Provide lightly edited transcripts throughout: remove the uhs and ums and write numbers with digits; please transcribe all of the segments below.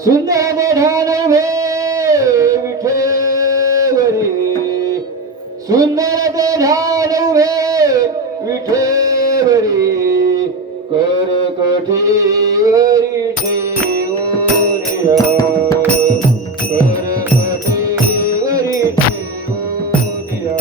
सुंदर ढाल उभे विठेवरी, सुंदर ढाल उभे विठेवरी, कर कठीवरी ठेवूनिया, कर कठीवरी ठेवूनिया.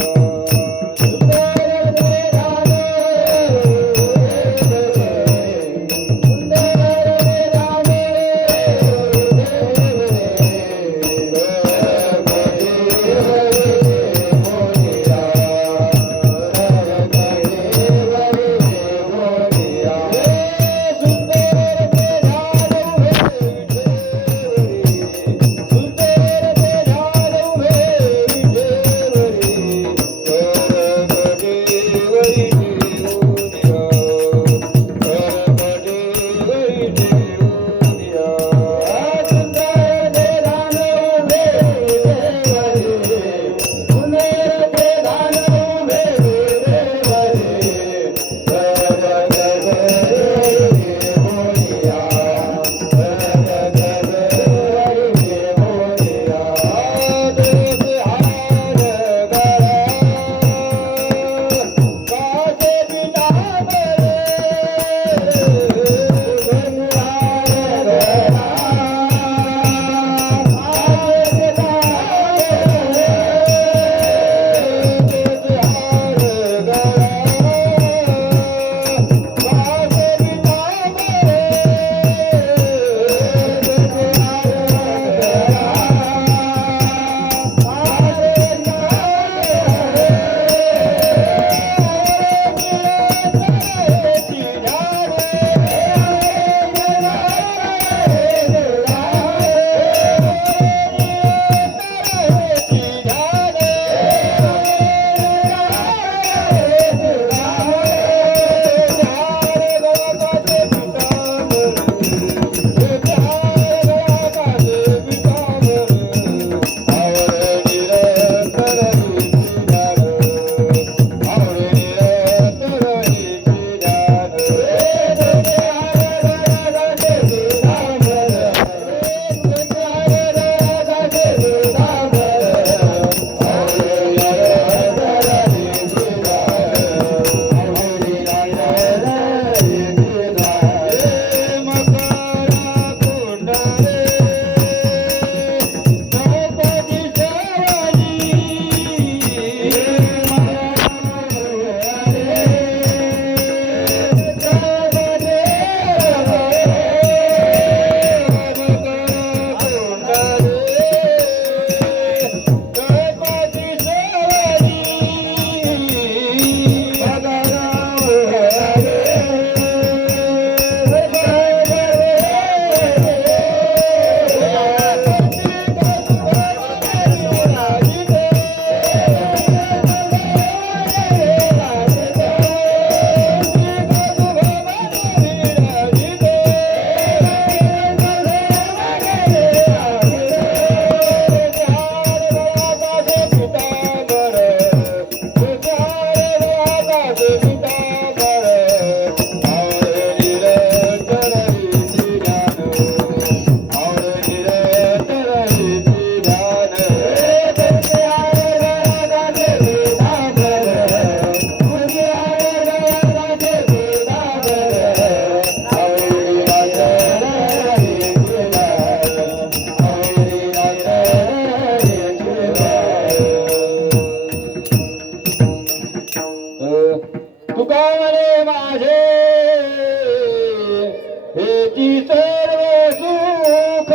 हेची सर्व सुख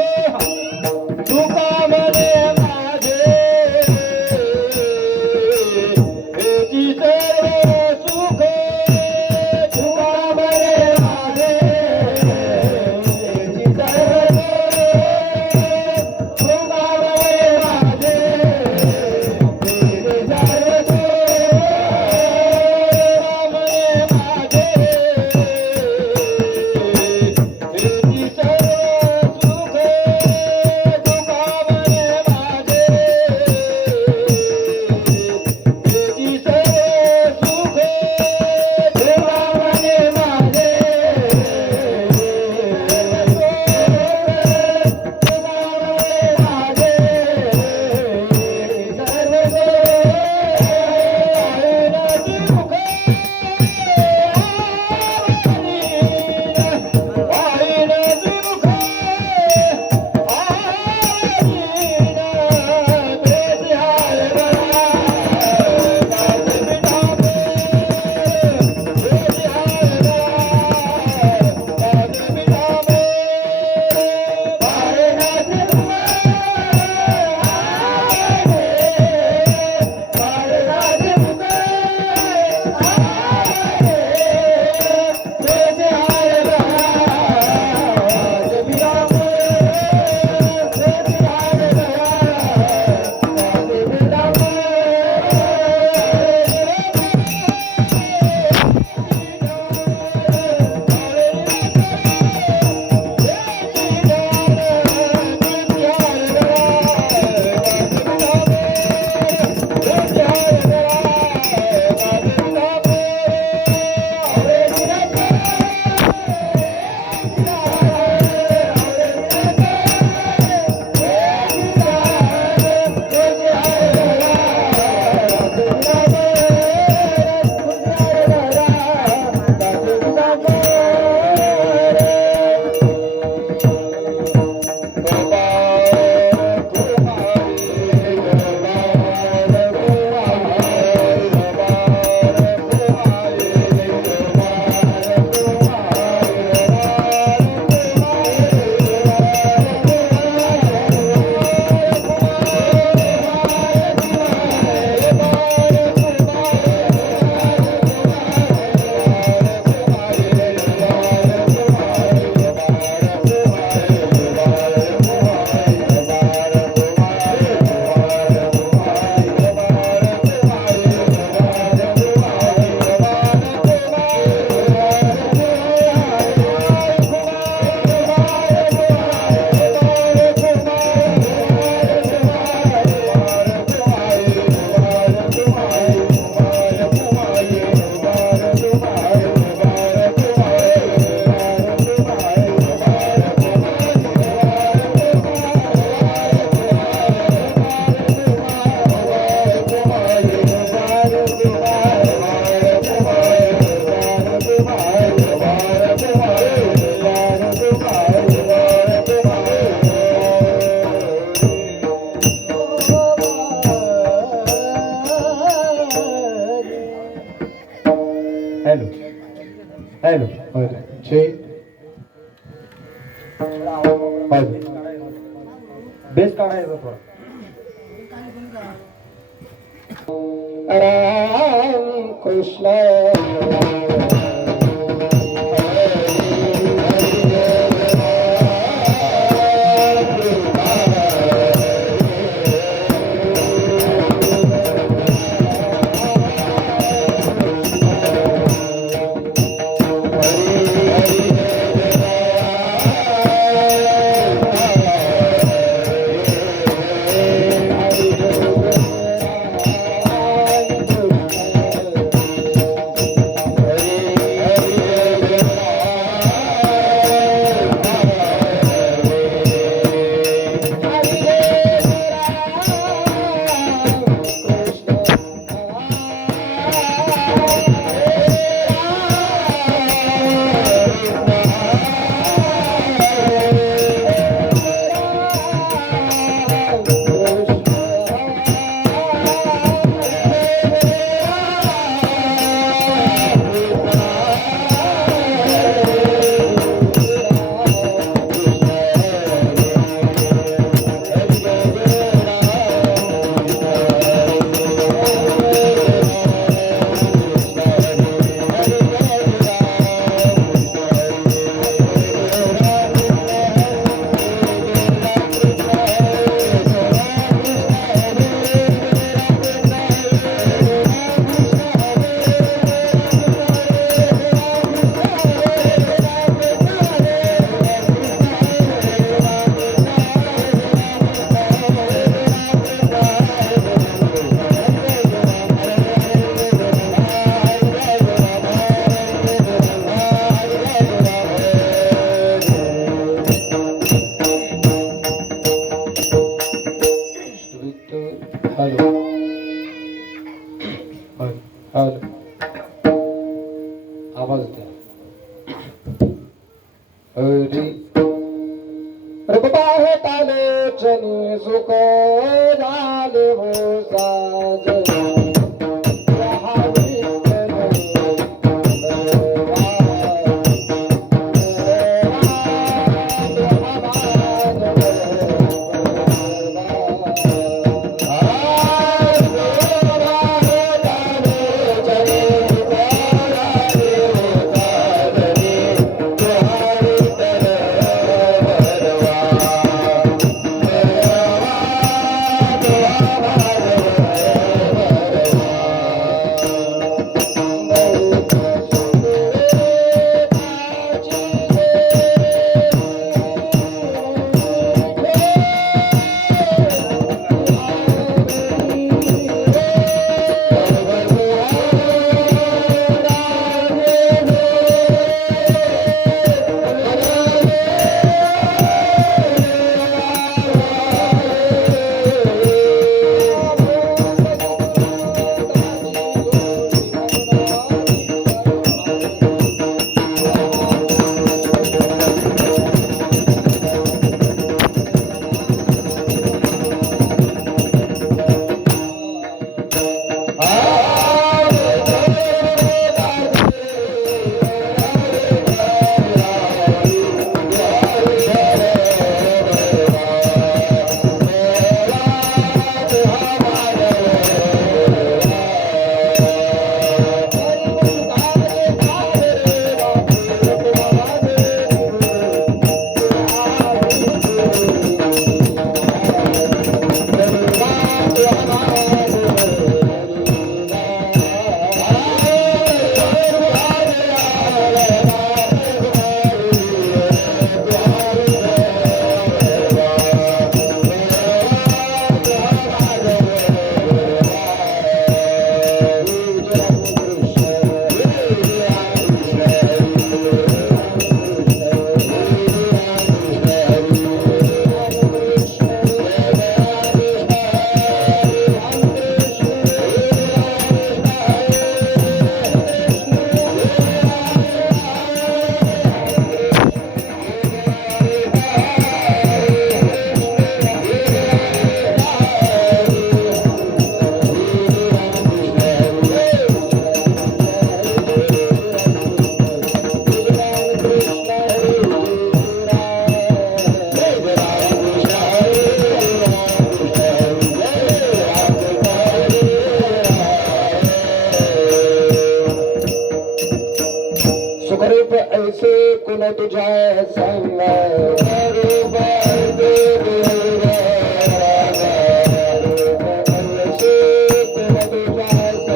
तुका म्हणे माझे हेची सर्व सुख तुका म्हणे माझे हेची सर्व तुका म्हणे माझे हेची सर्व हॅलो हॅलो बेस काढायचा थोडा राम कृष्ण हरी बाहे तालोचनी सुख झाले हो साजनी रूप ऐसे कुल तुझा संग रूप ऐसे कुल तुझा संग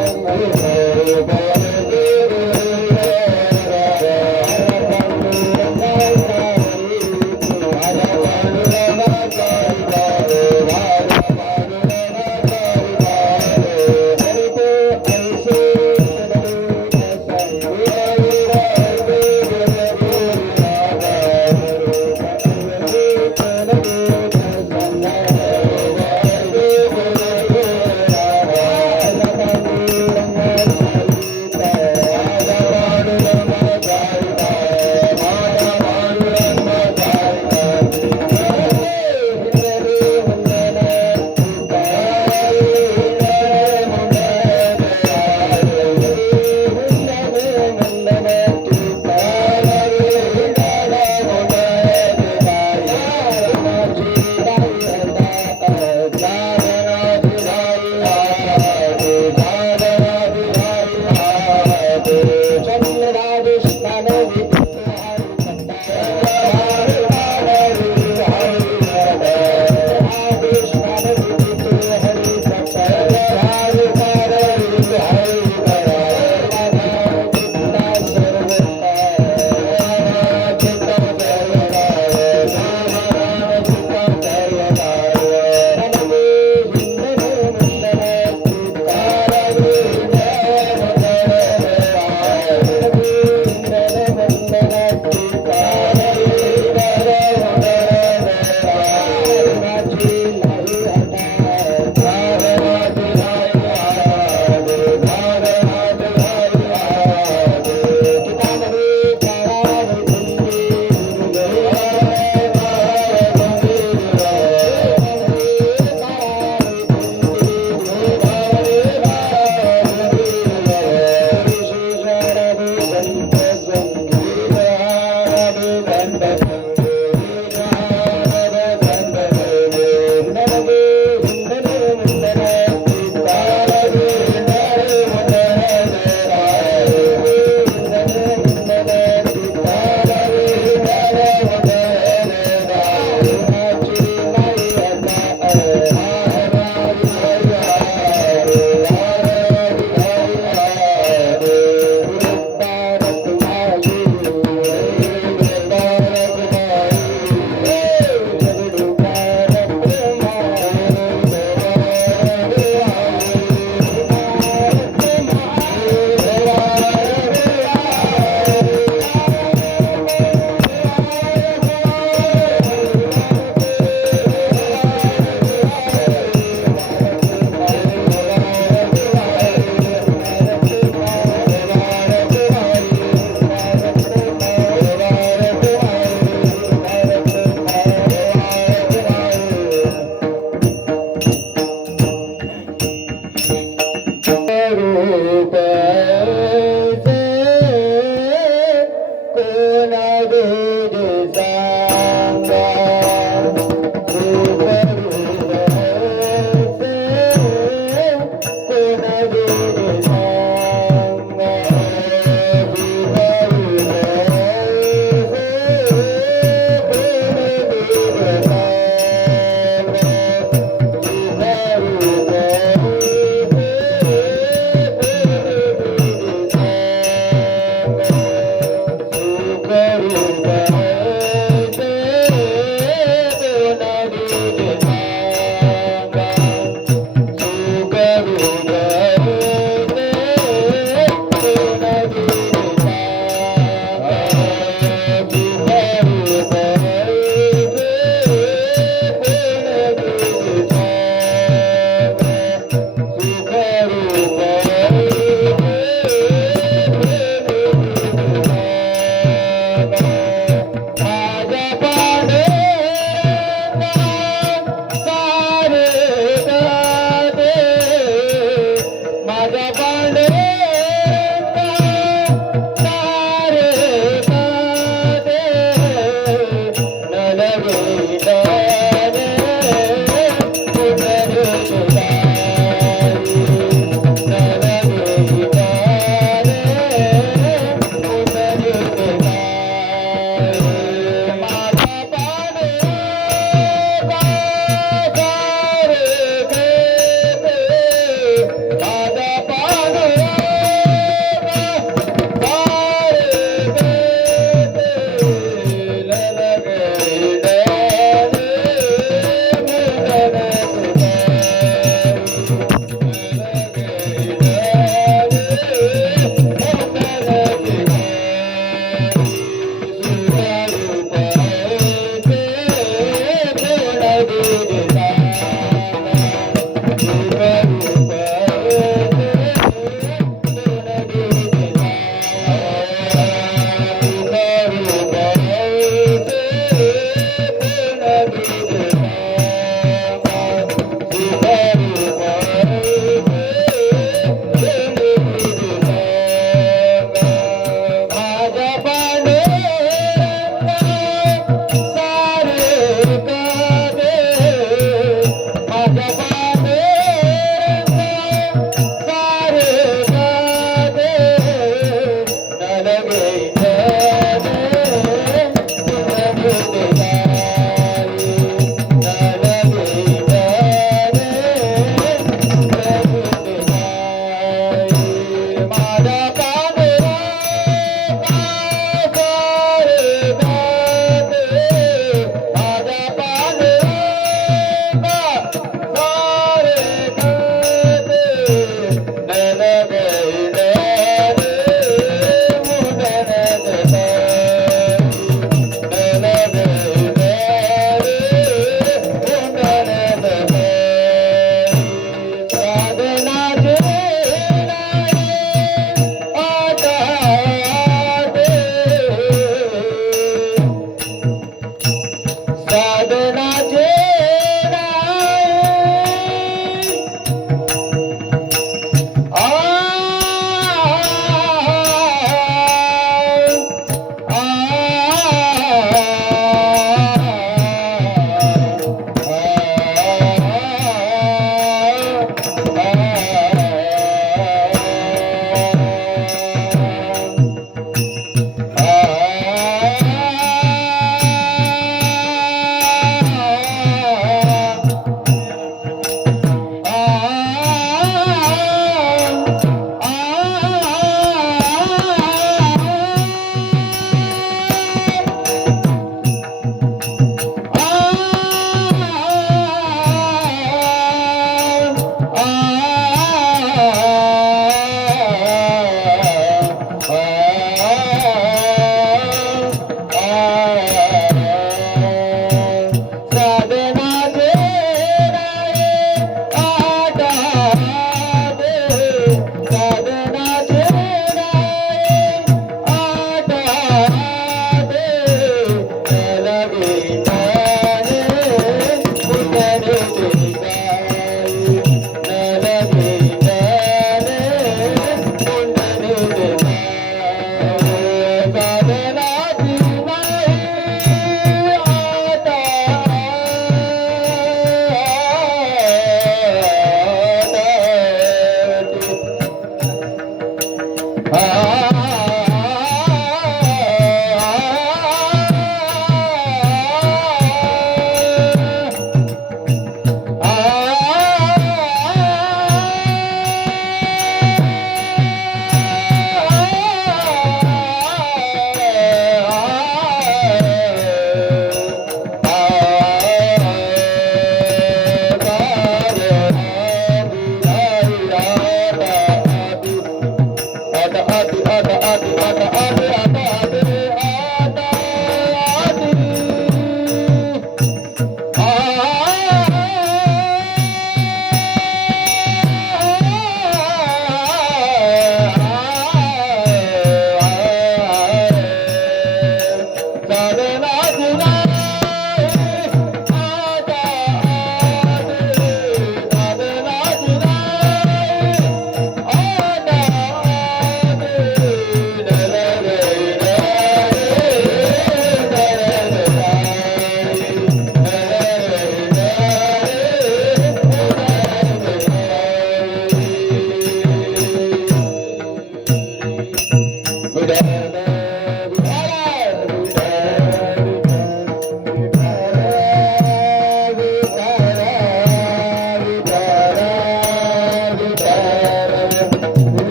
Garuda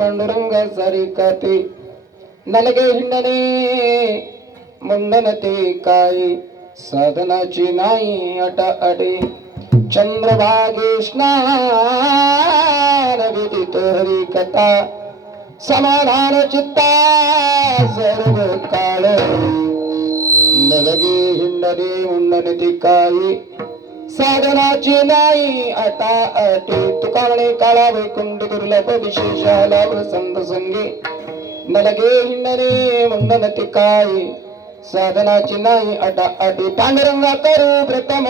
पांडुरंग सरी कते नलगे हिंडणे मुंडनते काही साधनाची नाही अट अटे चंद्रभागे स्नान विदित हरी कथा समाधान चित्ता सर्व काळ नलगे हिंडणे मुंडनते काही साधनाची नाही अटा अटे तुका म्हणे काळा वैकुंठ दुर्लभ विशेष लाभ संत संगे नलगे हिंडणे मुंडनते काही साधनाची नाही अटा अटी पांडुरंगा करू प्रथम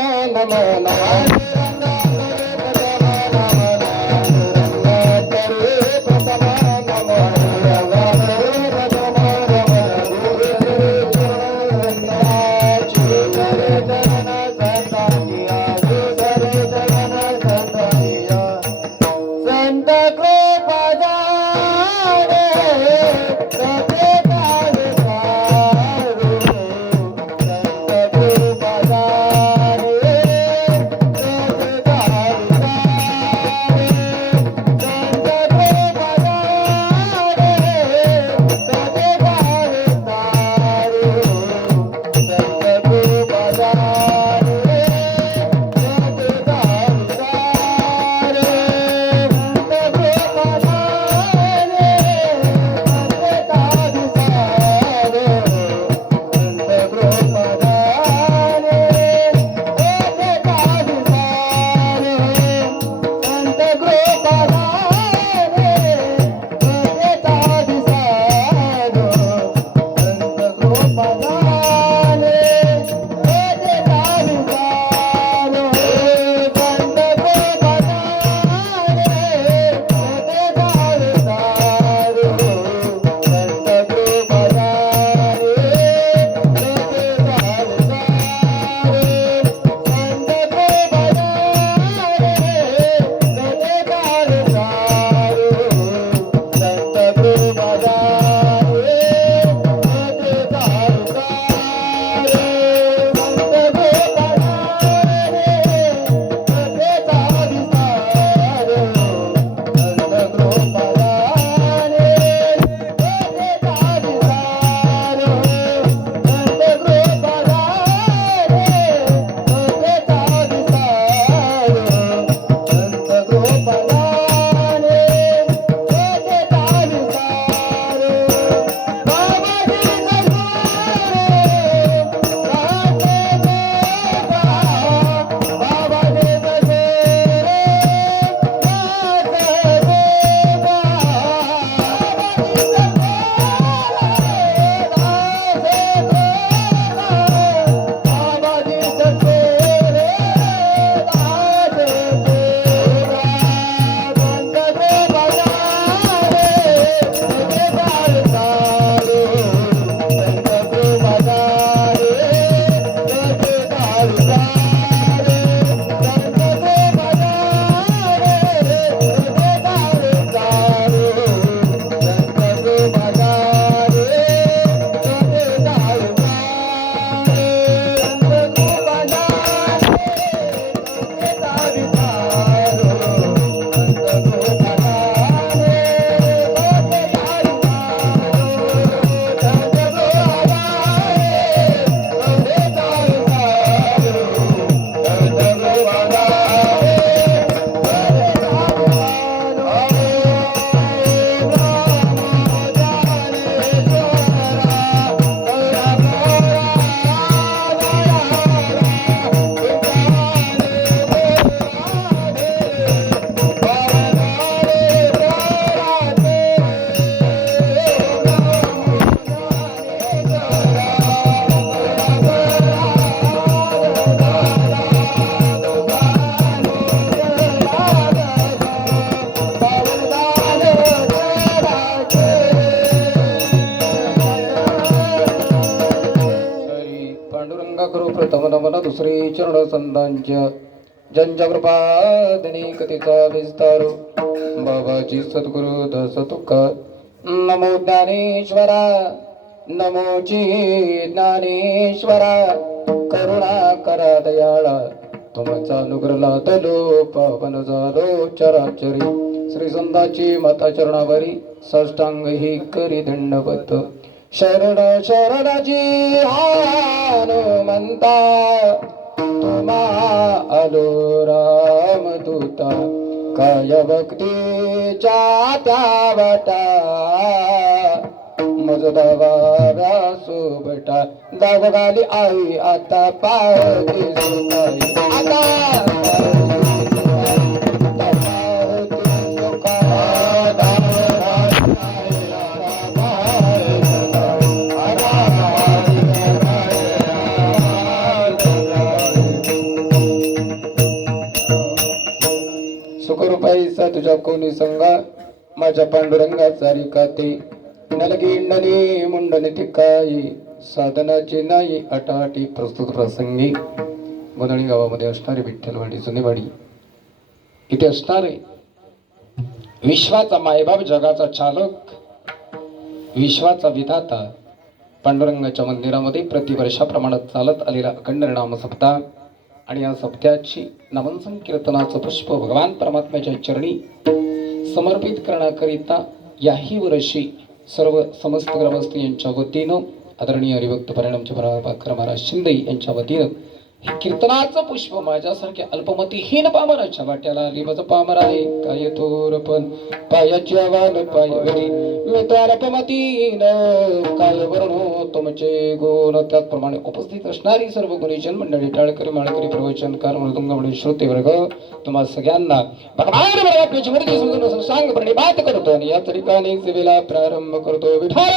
नम दुसरे चरण संतांच ज्यांच्या कृपादनी कथेचा विस्तार बाबाजी सद्गुरु दस तुका नमो ज्ञानेश्वरा नमोची ज्ञानेश्वरा करुणा करा दयाळा तुमचा अनुग्रह लादलो पावन झालो चराचरी श्री संताची माता चरणावरी साष्टांग ही करी दंडवत शरण शरणाची हनुमंता तुम्हा आलो रामदूता काय भक्तीच्या त्या वाटा मज दावा सोबटा दाग गाली आई आता पाहते सुखाई आता सुखरूपाईचा तुझ्या कोणी संगा माझ्या पांडुरंगाचा रिकाते नलगिंडनी मुंडनी टिकाई साधनाची नाही अटाटी प्रस्तुत प्रसंगी गोंधळी गावामध्ये असणारी विठ्ठलवाडी जुनेवाडी इथे असणारे विश्वाचा मायबाप जगाचा चालक विश्वाचा विधाता पांडुरंगाच्या मंदिरामध्ये प्रतिवर्षाप्रमाणे चालत आलेला अखंड नाम सप्ताह आणि या सप्त्याची नमन संकीर्तनाचं पुष्प भगवान परमात्म्याच्या चरणी समर्पित करण्याकरिता याही वर्षी सर्व समस्त ग्रामस्थ यांच्या वतीनं आदरणीय हरिभक्त परिणामचे प्रभाकर महाराज शिंदे यांच्या वतीनं हे कीर्तनाचं पुष्प माझ्यासारख्या अल्पमतीहीन पामराच्या वाट्याला आली. माझं पामर आहे काय थोर पण पायाची आवान पायवरी मी अल्पमतीन काय वर्णो तुमचे गुण. त्याचप्रमाणे उपस्थित असणारी सर्व गुणीजन मंडळी टाळकरी माळकरी प्रवचनकार मृदुंगमणी श्रोते वर्ग तुम्हा सगळ्यांना भगवान आपल्याची मूर्ती समजून सांग प्रणिपात करतो आणि या ठिकाणी सेवेला प्रारंभ करतो. विठ्ठल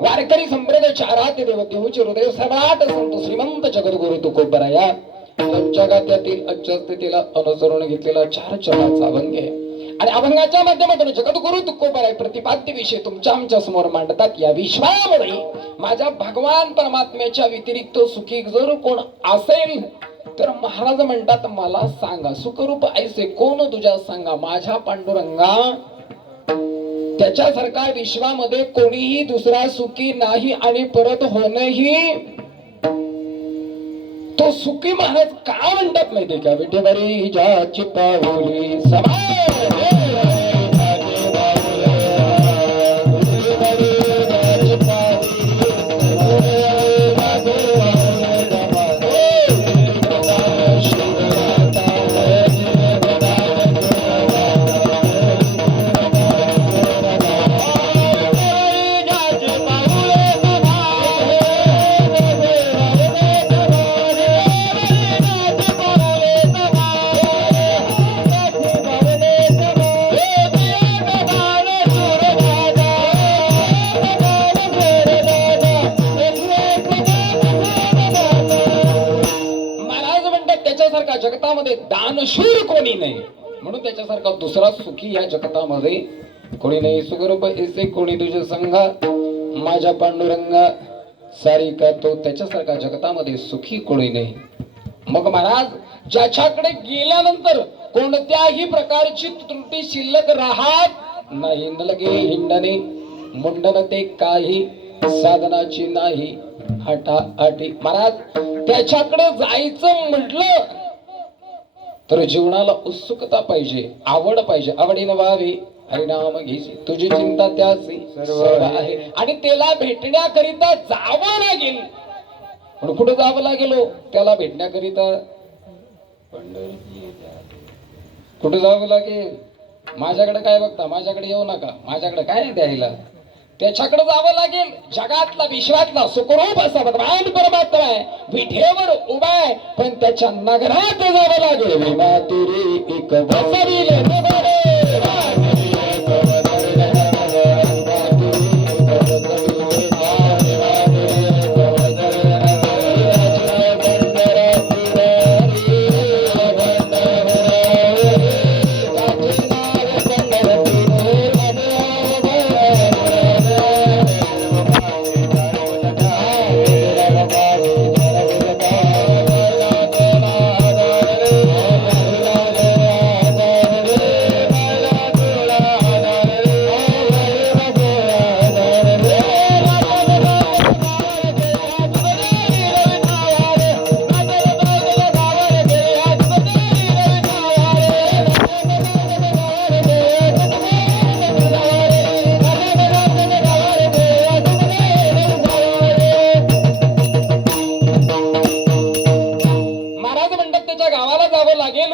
वारकरी संप्रदायाचे आराध्य देव देवचे हृदय सर्वात संत श्रीमंत जगद्गुरु तुकोबराया जगात्यातील अच्च स्थितीला अनुसरून घेतलेला चार चरणाचा अभंग आहे आणि अभंगाच्या माध्यमातून जगद्गुरु तुकोबराय प्रतिपाद्य विषय तुमच्या आमच्या समोर मांडतात. या विश्वामध्ये माझ्या भगवान परमात्म्याच्या व्यतिरिक्त सुखी जर कोण असेल तर महाराज म्हणतात मला सांगा सुखरूप ऐसे कोण तुझ्या सांगा माझ्या पांडुरंगा त्याच्यासारखा विश्वामध्ये कोणीही दुसरा सुखी नाही आणि परत होणही तो सुखी महाराज का म्हणतात माहिती का विठेवरी ज्याची पाऊली जगतामध्ये दानशूर कोणी नाही म्हणून त्याच्यासारखा दुसरा सुखी या जगतामध्ये कोणी नाही. सुखरूप ऐसे कोणी तुझे संघा माझ्या पांडुरंगा सारी का तो त्याच्यासारखा जगतामध्ये सुखी कोणी नाही. मग महाराज ज्याच्याकडे गेल्यानंतर कोणत्याही प्रकारची त्रुटी शिल्लक राहत नाही. नलगे हिंडणे मुंडन ते काही साधनाची नाही हटा आटी. महाराज त्याच्याकडे जायचं म्हटलं तर जीवनाला उत्सुकता पाहिजे आवड पाहिजे. आवडीनं व्हावी हरिनाम घेसी तुझी चिंता त्याची सर्व आहे आणि त्याला भेटण्याकरिता जावं लागेल. पण कुठं जावं लागेल त्याला भेटण्याकरिता कुठं जावं लागेल. माझ्याकडे काय बघता माझ्याकडे येऊ नका माझ्याकडे काय द्यायला त्याच्याकडे जावं लागेल. जगातला विश्वातला सुखरूप असा भगवान परमात्मा आहे, विठेवर उभा आहे, पण त्याच्या नगरात जावं लागेल. विना तेरी एक वसविले नगरे,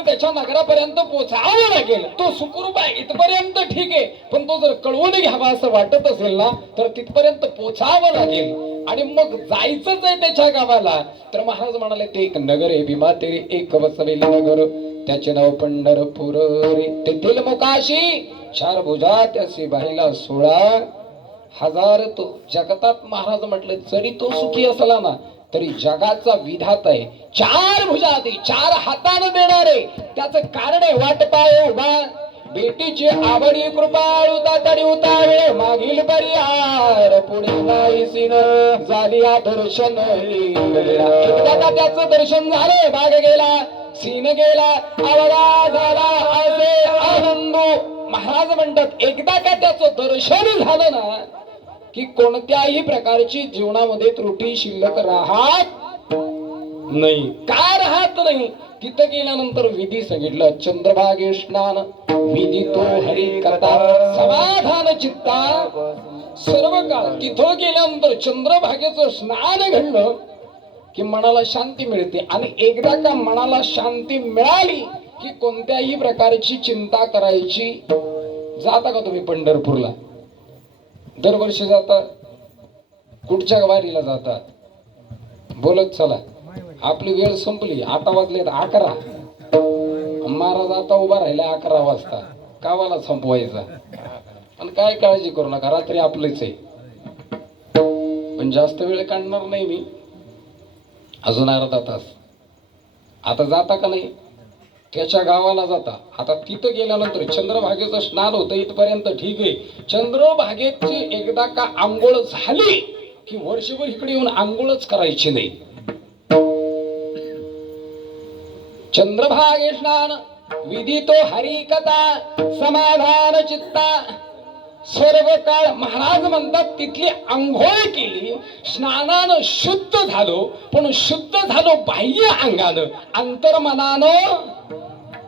त्याच्या नगरापर्यंत पोहोचावं लागेल. तो सुखरूप आहे इथपर्यंत ठीक आहे, पण तो जर कळवून घ्यावा असं वाटत असेल ना, तर तिथपर्यंत पोहोचावं लागेल. आणि मग जायचंच आहे त्याच्या गावाला. तर महाराज म्हणाले ते एक नगर आहे, भीमा तेरी एक वसविले नगर, त्याचे नाव पंढरपूर रे. तेथील मुकाशी चार भुजा त्याची बाईला 16,000. तो जगतात महाराज म्हटले जरी तो सुखी असला ना, तरी जगाचा विधाता आहे. चार भुजाती, चार हाताने देणारे. त्याचं कारण आहे वाट पाय उभा, बेटीची आवडी कृपाळू दाताडी उतावळे, मागील परिहार पुढे नाहीसीन झाली दर्शन. एकदा त्याचं दर्शन झालं, भाग गेला, सीन गेला, आवडा झाला असे आनंद. महाराज म्हणतात एकदा का त्याचं दर्शन झालं ना, की कोणत्याही प्रकारची जीवनामध्ये त्रुटी शिल्लक राहत नाही. का राहत नाही? तिथं गेल्यानंतर विधी सांगितलं, चंद्रभागे स्नान विधी तो हरी कथा, समाधान चित्ता सर्व काळ. तिथं गेल्यानंतर चंद्रभागेचं स्नान घडलं की मनाला शांती मिळते. आणि एकदा का मनाला शांती मिळाली की कोणत्याही प्रकारची चिंता करायची. जाता का तुम्ही पंढरपूरला? दरवर्षी जाता? कुठच्या वारीला जातात? बोलत चला, आपली वेळ संपली. 8 वाजले 11. महाराज आता उभा राहिला 11 वाजता. कावाला संपवायचा? पण काय काळजी करू नका, रात्री आपलेच आहे. पण जास्त वेळ काढणार नाही मी, अजून अर्धा तास. आता जाता का नाही? त्याच्या गावाला जाता. आता तिथं गेल्यानंतर चंद्रभागेचं स्नान होतं इथपर्यंत ठीक आहे. चंद्रभागेची एकदा का आंघोळ झाली की वर्षभर इकडे येऊन आंघोळच करायची नाही. चंद्रभागे स्नान विधी तो हरी कथा, समाधान चित्ता सर्व काळ. महाराज म्हणतात तिथली आंघोळ केली, स्नानानं शुद्ध झालो. पण शुद्ध झालो बाह्य अंगानं, अंतर्मनानं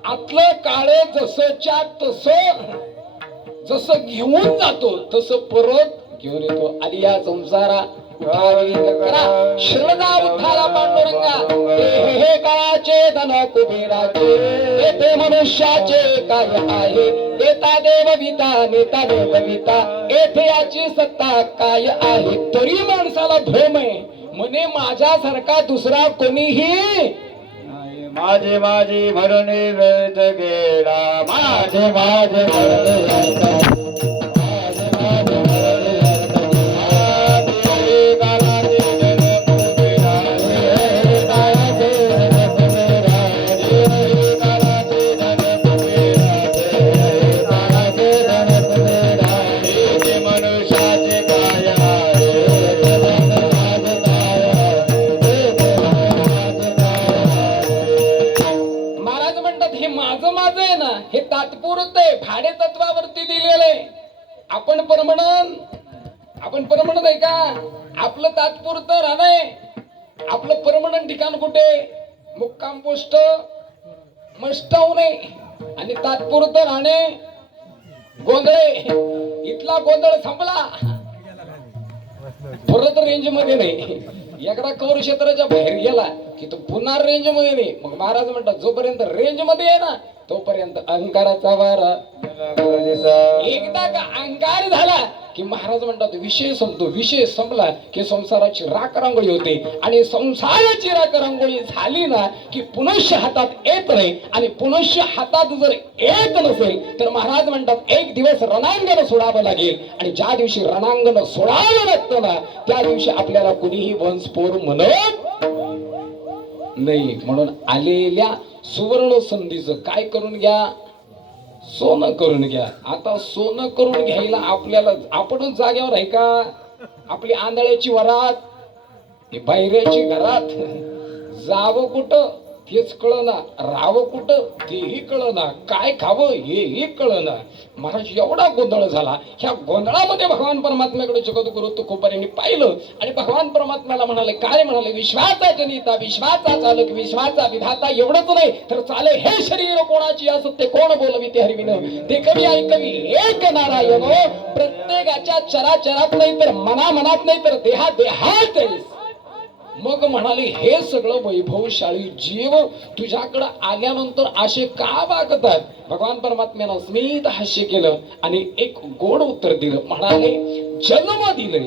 आतलं काळ जसंच्या तसं, जसं घेऊन जातो तसं परत घेऊन येतो. आलिया संसारा श्रद्धा उद्धारा पांडुरंगा, हे काळाचे धन कुबेराचे, येथे मनुष्याचे काय आहे, देता देव विता नेता देवविता, येथे याची सत्ता काय आहे. तरी माणसाला भ्रम आहे, म्हणे माझ्यासारखा दुसरा कोणीही. माझे माझे म्हणून वेद गेला, माझे माझे म्हणून हे तात्पुरते भाडे तत्वावरती दिलेले. आपण परमनंट आहे का? आपलं तात्पुरतं राहणे, आपलं परमनंट ठिकाण कुठे? मुक्काम पोस्ट मस्टवणे आणि तात्पुरतं राहणे गोंधळे. इथला गोंधळ संपला, परत रेंज मध्ये नाही. एकदा कौर क्षेत्राच्या बाहेर गेला की तो पुन्हा रेंज मध्ये नाही. मग महाराज म्हणतात जोपर्यंत रेंज मध्ये आहे ना तोपर्यंत अहंकाराचा वारा. एकदा का अहंकार झाला की महाराज म्हणतात विषय संपतो, विषय संपला की संसाराची राखरांगोळी होते आणि संसाराची राखरांगोळी झाली ना की पुनश्य हातात येत नाही आणि पुनश्य हातात जर येत नसेल तर महाराज म्हणतात एक दिवस रणांगण सोडावं लागेल आणि ज्या दिवशी रणांगण सोडावं लागतं ना त्या दिवशी आपल्याला कुणीही वंशपोर म्हणत नाही. म्हणून आलेल्या सुवर्ण संधीचं काय करून घ्या, सोनं करून घ्या. आता सोनं करून घ्यायला आपल्याला आपणच जाग्यावर आहे का? आपली आंधळ्याची वरात, बाहेरची घरात, जावं कुठं तेच कळना, राहावं कुठं तेही कळना, काय खावं हेही कळना. महाराज एवढा गोंधळ झाला. ह्या गोंधळामध्ये भगवान परमात्म्याकडे जगद्गुरु तुकोबारायांनी पाहिलं आणि भगवान परमात्म्याला म्हणाले, काय म्हणाले, विश्वाचा जनिता, विश्वाचा चालक, विश्वाचा विधाता. एवढंच नाही तर चाले हे शरीर कोणाची असत ते कोण बोलवी ते हरविन, ते कवी ऐकवी एक नारायण. प्रत्येकाच्या चराचरात नाही तर मनामनात नाही तर देहा देहात. मग म्हणाले हे सगळं वैभवशाळी जीव तुझ्याकडं आल्यानंतर असे का वागतात? भगवान परमात्म्यानं स्मित हास्य केलं आणि एक गोड उत्तर दिलं. म्हणाले जन्म दिले,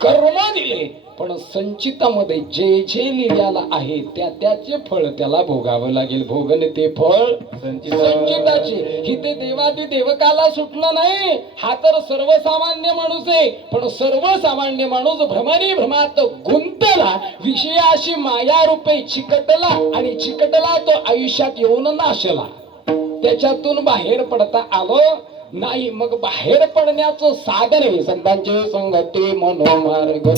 कर्म दिले, पण संचितामध्ये जे जे लिहिलेलं आहे त्याचे फळ त्याला भोगावं लागेल. भोगन ते फळ संचिताचे. ही ते देवादी देवकाला सुटलं नाही. हा तर सर्वसामान्य माणूस आहे. पण सर्वसामान्य माणूस भ्रमणी भ्रमात गुंतला, विषयाशी माया रूपे चिकटला आणि चिकटला तो आयुष्यात येऊन नाशला. त्याच्यातून बाहेर पडता आलो नाही. मग बाहेर पडण्याचं साधन आहे संतांचे संगती मनोमार्ग.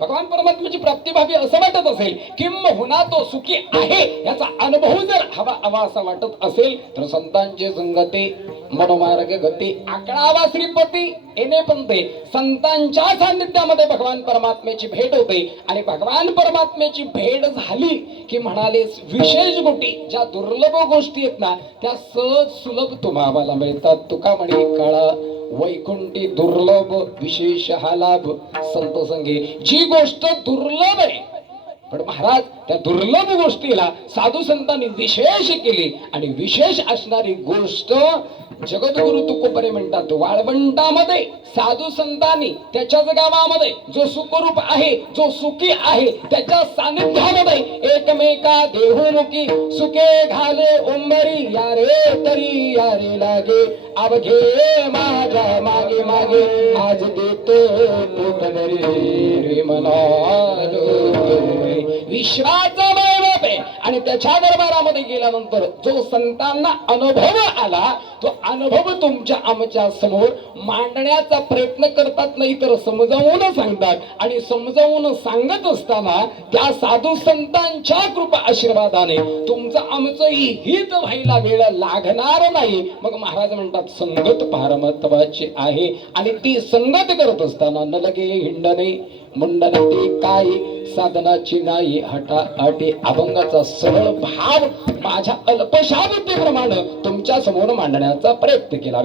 भगवान परमात्म्याची प्राप्ती व्हावी असं वाटत असेल, किंबहुना तो सुखी आहे याचा अनुभव जर हवा असा वाटत असेल तर संतांचे संगती मनोमार्ग गती आकळावा श्रीपती येणे पण ते संतांच्या सान्निध्यामध्ये भगवान परमात्म्याची भेट होते आणि भगवान परमात्म्याची भेट झाली की म्हणाले विशेष गोष्टी ज्या दुर्लभ गोष्टी आहेत ना त्या सहज सुलभ तुम्हाला मिळतात. तुका म्हणे काळा वैकुंठी दुर्लभ विशेष हा लाभ संत संगे. जी गोष्ट दुर्लभ आहे पण महाराज त्या दुर्लभ गोष्टीला साधू संतांनी विशेष केली आणि विशेष असणारी गोष्ट जगद्गुरु तुकोबरे म्हणतात वाळवंटामध्ये साधू संतांनी त्याच्याच गावामध्ये जो सुखरूप आहे जो सुखी आहे त्याच्या सानिध्यामध्ये एकमेका देहुमुखी सुखे घाले उंबरी यारे तरी यारे लागे अवघे माझ्या मागे मागे आज देतो रे मनालो. विश्वाचा वैभव आहे आणि त्याच्या दरबारामध्ये गेल्यानंतर जो संतांना अनुभव आला तो अनुभव तुमच्या आमच्या समोर मांडण्याचा प्रयत्न करतात नाही तर समजावून सांगतात आणि समजावून सांगत असताना त्या साधू संतांच्या कृपा आशीर्वादाने तुमचं आमचंही हित व्हायला वेळ लागणार नाही. मग महाराज म्हणतात संगत फार महत्वाची आहे आणि ती संगत करत असताना न लगे हिंडणे मुंडन ते काय साधनाची नाही हटा अटी अभंगाचा सरळ भाव माझ्या अल्पशा बुद्धीप्रमाणे तुमच्या समोर मांडण्याचा प्रयत्न केला.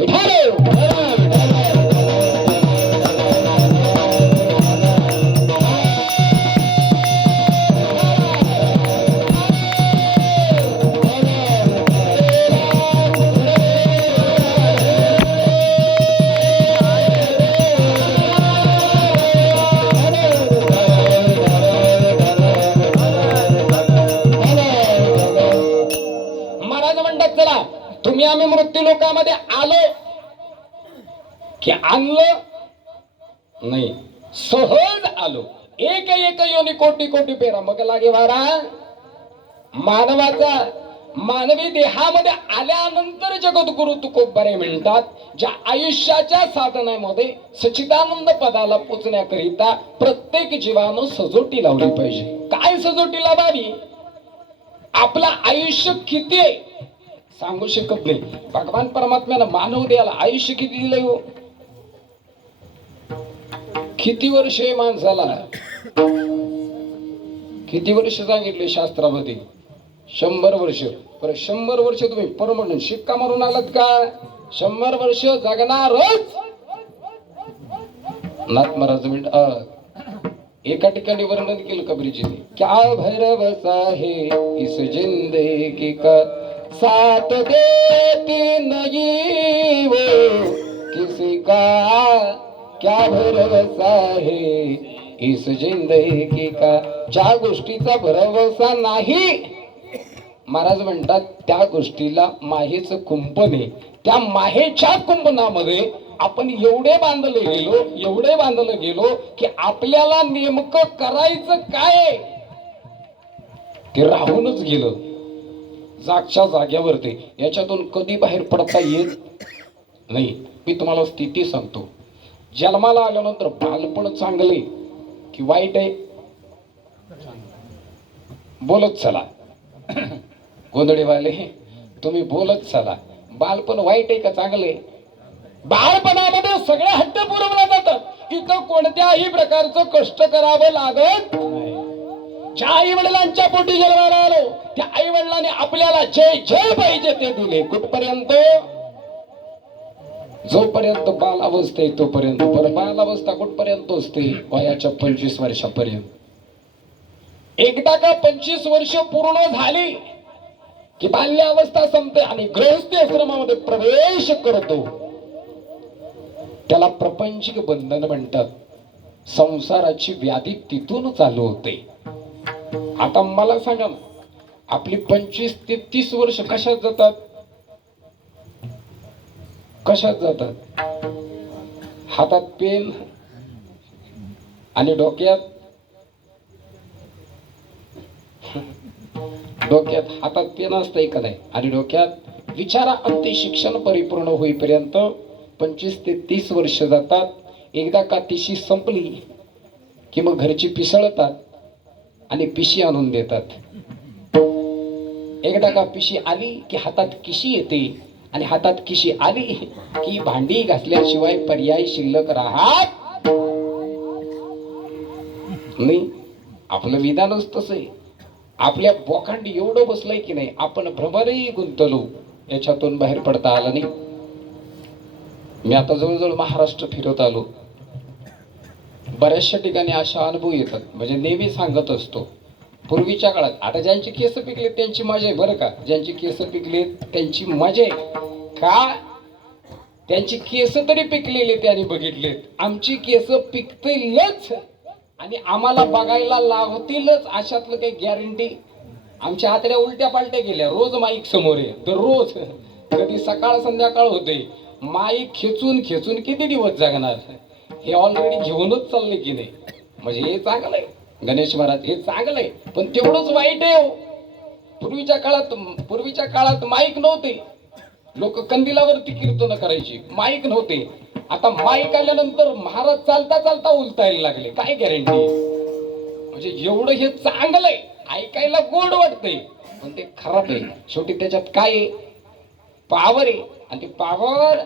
तुम्ही आम्ही मृत्यू लोकांमध्ये आलो की आणलं नाही सहज आलो. एक एक योनी कोटी कोटी पेरा मग लागे वारा मानवाचा मानवी देहामध्ये आल्यानंतर जगद्गुरु तुकोबारे म्हणतात, ज्या आयुष्याच्या साधनामध्ये सच्चिदानंद पदाला पोचण्याकरिता प्रत्येक जीवानं सजोटी लावली पाहिजे. काय सजोटी लावावी? आपलं आयुष्य किती आहे सांगू शकत नाही. भगवान परमात्म्यानं मानव देहाला आयुष्य किती दिलंय हो? किती वर्ष आहे माणसाला? किती वर्ष सांगितले शास्त्रामध्ये? 100 वर्ष. पर 100 वर्ष तुम्ही परमनंट शिक्का मारून आलात का? 100 वर्ष जगणारच. नाथ महाराज एका ठिकाणी वर्णन केलं कबीरजीने, क्या भरवसा है इस जिंदगी का, साथ देती नहीं वो किसी का, क्या भरवसा है इस जिंदगी का. ज्या गोष्टीचा भरवसा नाही, महाराज म्हणतात त्या गोष्टीला माहेचं कुंपण आहे. त्या माहेच्या कुंपणामध्ये आपण एवढे बांधले गेलो की आपल्याला नेमकं करायचं काय ते राहूनच गेलं जागच्या जाग्यावरती. याच्यातून कधी बाहेर पडता येत नाही. मी तुम्हाला स्थिती सांगतो. जन्माला आल्यानंतर बालपण चांगले की वाईट आहे? बोलत चला गोंधळीवाले, तुम्ही बोलत चला. बालपण वाईट आहे का चांगले? बालपणामध्ये सगळे हट्ट पुरवला जातात. इथं कोणत्याही प्रकारचं कष्ट करावं लागत. ज्या आई वडिलांच्या पोटी जन्माला आलो त्या आई वडिलांनी आपल्याला जे जे पाहिजे ते दिले. कुठपर्यंत? जोपर्यंत बालावस्था आहे तोपर्यंत. बरं, बालावस्था कुठपर्यंत असते? वयाच्या 25 वर्षापर्यंत. एकदा का 25 वर्ष पूर्ण झाली की बाल्यावस्था संपते आणि गृहस्थी आश्रमामध्ये प्रवेश करतो. त्याला प्रपंचिक बंधन म्हणतात. संसाराची व्याधी तिथून चालू होते. आता मला सांगा ना, आपली 25 ते 30 वर्ष कशात जातात? कशात जातात? हातात पेन आणि डोक्यात हातात पेन असतंय का नाही, आणि डोक्यात विचारा. अंती शिक्षण परिपूर्ण होईपर्यंत 25 ते 30 वर्ष जातात. एकदा का तिशी संपली की मग घरची पिसळतात आणि पिशी आणून देतात. एकदा का पिशी आली की हातात किशी येते, आणि हातात किशी आली की भांडी घासल्याशिवाय पर्याय शिल्लक राहत नाही. आपलं विधानच तसं आहे. आपल्या बोकांडी एवढं बसलंय की नाही, आपण भ्रमरही गुंतलो, याच्यातून बाहेर पडता आलं नाही. मी आता जवळजवळ महाराष्ट्र फिरत आलो. बऱ्याचशा ठिकाणी अशा अनुभव येतात. म्हणजे नेहमी सांगत असतो, पूर्वीच्या काळात, आता ज्यांची केस पिकले त्यांची मजा आहे बरं का. ज्यांची केस पिकले त्यांची मजा आहे का? त्यांची केस तरी पिकलेले त्यांनी बघितलेत. आमची केस पिकतीलच आणि आम्हाला बघायला लावतीलच अशातलं काही गॅरंटी. आमच्या हातड्या उलट्या पालट्या गेल्या. रोज माईक समोर आहे, दररोज. कधी सकाळ संध्याकाळ होते. माईक खेचून खेचून किती दिवस जगणार? हे ऑलरेडी घेऊनच चालले की नाही. म्हणजे हे चांगलं आहे. गणेश महाराज हे चांगलं आहे, पण तेवढंच वाईट आहे हो. पूर्वीच्या काळात माईक नव्हते. लोक कंदिलावरती कीर्तन करायची, माईक नव्हते. आता माईक आल्यानंतर महाराज चालता चालता उलटायला लागले. काय गॅरंटी? म्हणजे एवढं हे चांगलं आहे, ऐकायला गोड वाटतंय, पण ते खराब आहे. शेवटी त्याच्यात काय आहे? पावर आहे, आणि ती पावर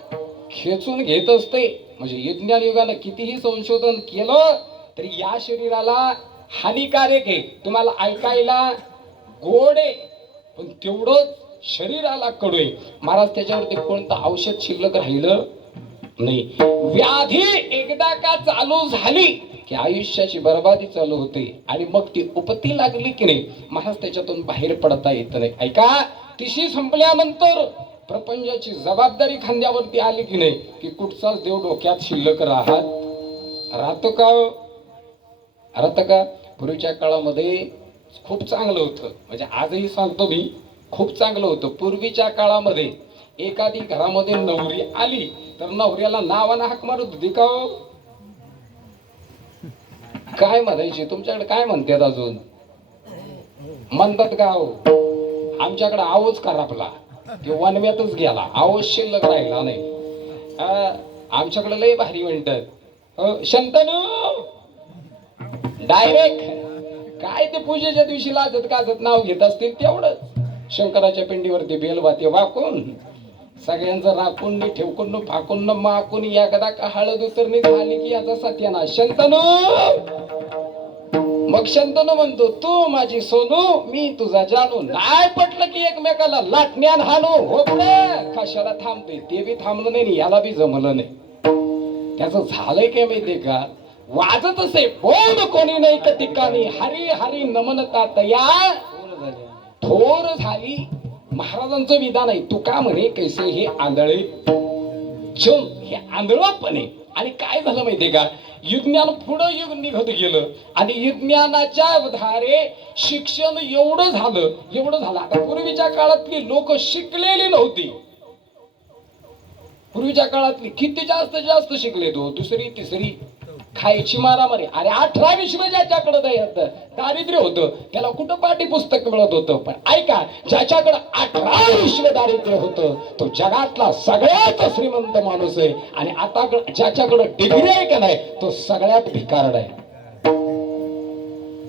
खेचून घेत असते. म्हणजे विज्ञान युगानं कितीही संशोधन केलं तरी या शरीराला हानिकारक आहे. तुम्हाला ऐकायला गोड आहे, पण तेवढंच शरीराला कडू आहे. महाराज त्याच्यावरती कोणतं औषध शिल्लक राहिलं नाही. व्याधी एकदा का चालू झाली की आयुष्याची बर्बादी चालू होते, आणि मग ती उपती लागली की नाही, महाराज त्याच्यातून बाहेर पडता येत नाही. ऐका, तिशी संपल्यानंतर प्रपंचाची जबाबदारी खांद्यावरती आली की नाही, की कुठचाच देव डोक्यात शिल्लक राहतो का? राहतं का? पूर्वीच्या काळामध्ये खूप चांगलं होतं. म्हणजे आजही सांगतो मी, खूप चांगलं होतं. पूर्वीच्या काळामध्ये एखादी घरामध्ये नवरी आली तर नवऱ्याला नावानं हाक मारत होती का? काय म्हणायचे? तुमच्याकडे काय म्हणतात? अजून म्हणतात का हो? आमच्याकडे आवच करापला ते वनव्यातच गेला, आवच शिल्लक राहिला नाही. आमच्याकडे लय भारी म्हणतात शंतनू डायरेक्ट काय ते पूजेच्या दिवशी लाजत गाजत नाव घेत असतील तेवढंच शंकराच्या पिंडीवरती बेलवाते वाकून सगळ्यांचं राखून ठेवून फाकून माकून एकदा का हळद उतरणी झाली की याचा सत्यानाश. शंतनू मग शंतनू म्हणतो तू माझी सोनू मी तुझा जानू, नाही पटलं की एकमेकाला लाटण्यान हाणू. हो पुढे कशाला थांबते, ते बी थांबलं नाही याला बी जमलं नाही. त्याचं झालंय काय माहितीये का, वाजत असे बोल कोणी नाही का ठिकाणी हरी हरी नमनता तया थोर झाली. महाराजांचं विधान आहे, तू का म्हणे कैसे हे आंधळे जम, हे आंधळपणे. आणि काय झालं माहितीये का, विज्ञान पुढं युग निघत गेलं आणि विज्ञानाच्या धारे शिक्षण एवढं झालं. आता पूर्वीच्या काळातली लोक शिकलेली नव्हती. पूर्वीच्या काळातली किती जास्त शिकले तो, दुसरी तिसरी खायची मारामारी. अरे 18 विश्व ज्याच्याकडे दारिद्र्य होतं त्याला कुठं पाठ्यपुस्तक मिळत होतं. पण ऐका, ज्याच्याकडे 18 विश्व दारिद्र्य होतं तो जगातला सगळ्यात श्रीमंत माणूस आहे. आणि आता ज्याच्याकडे डिग्री आहे का नाही तो सगळ्यात भिकारड आहे.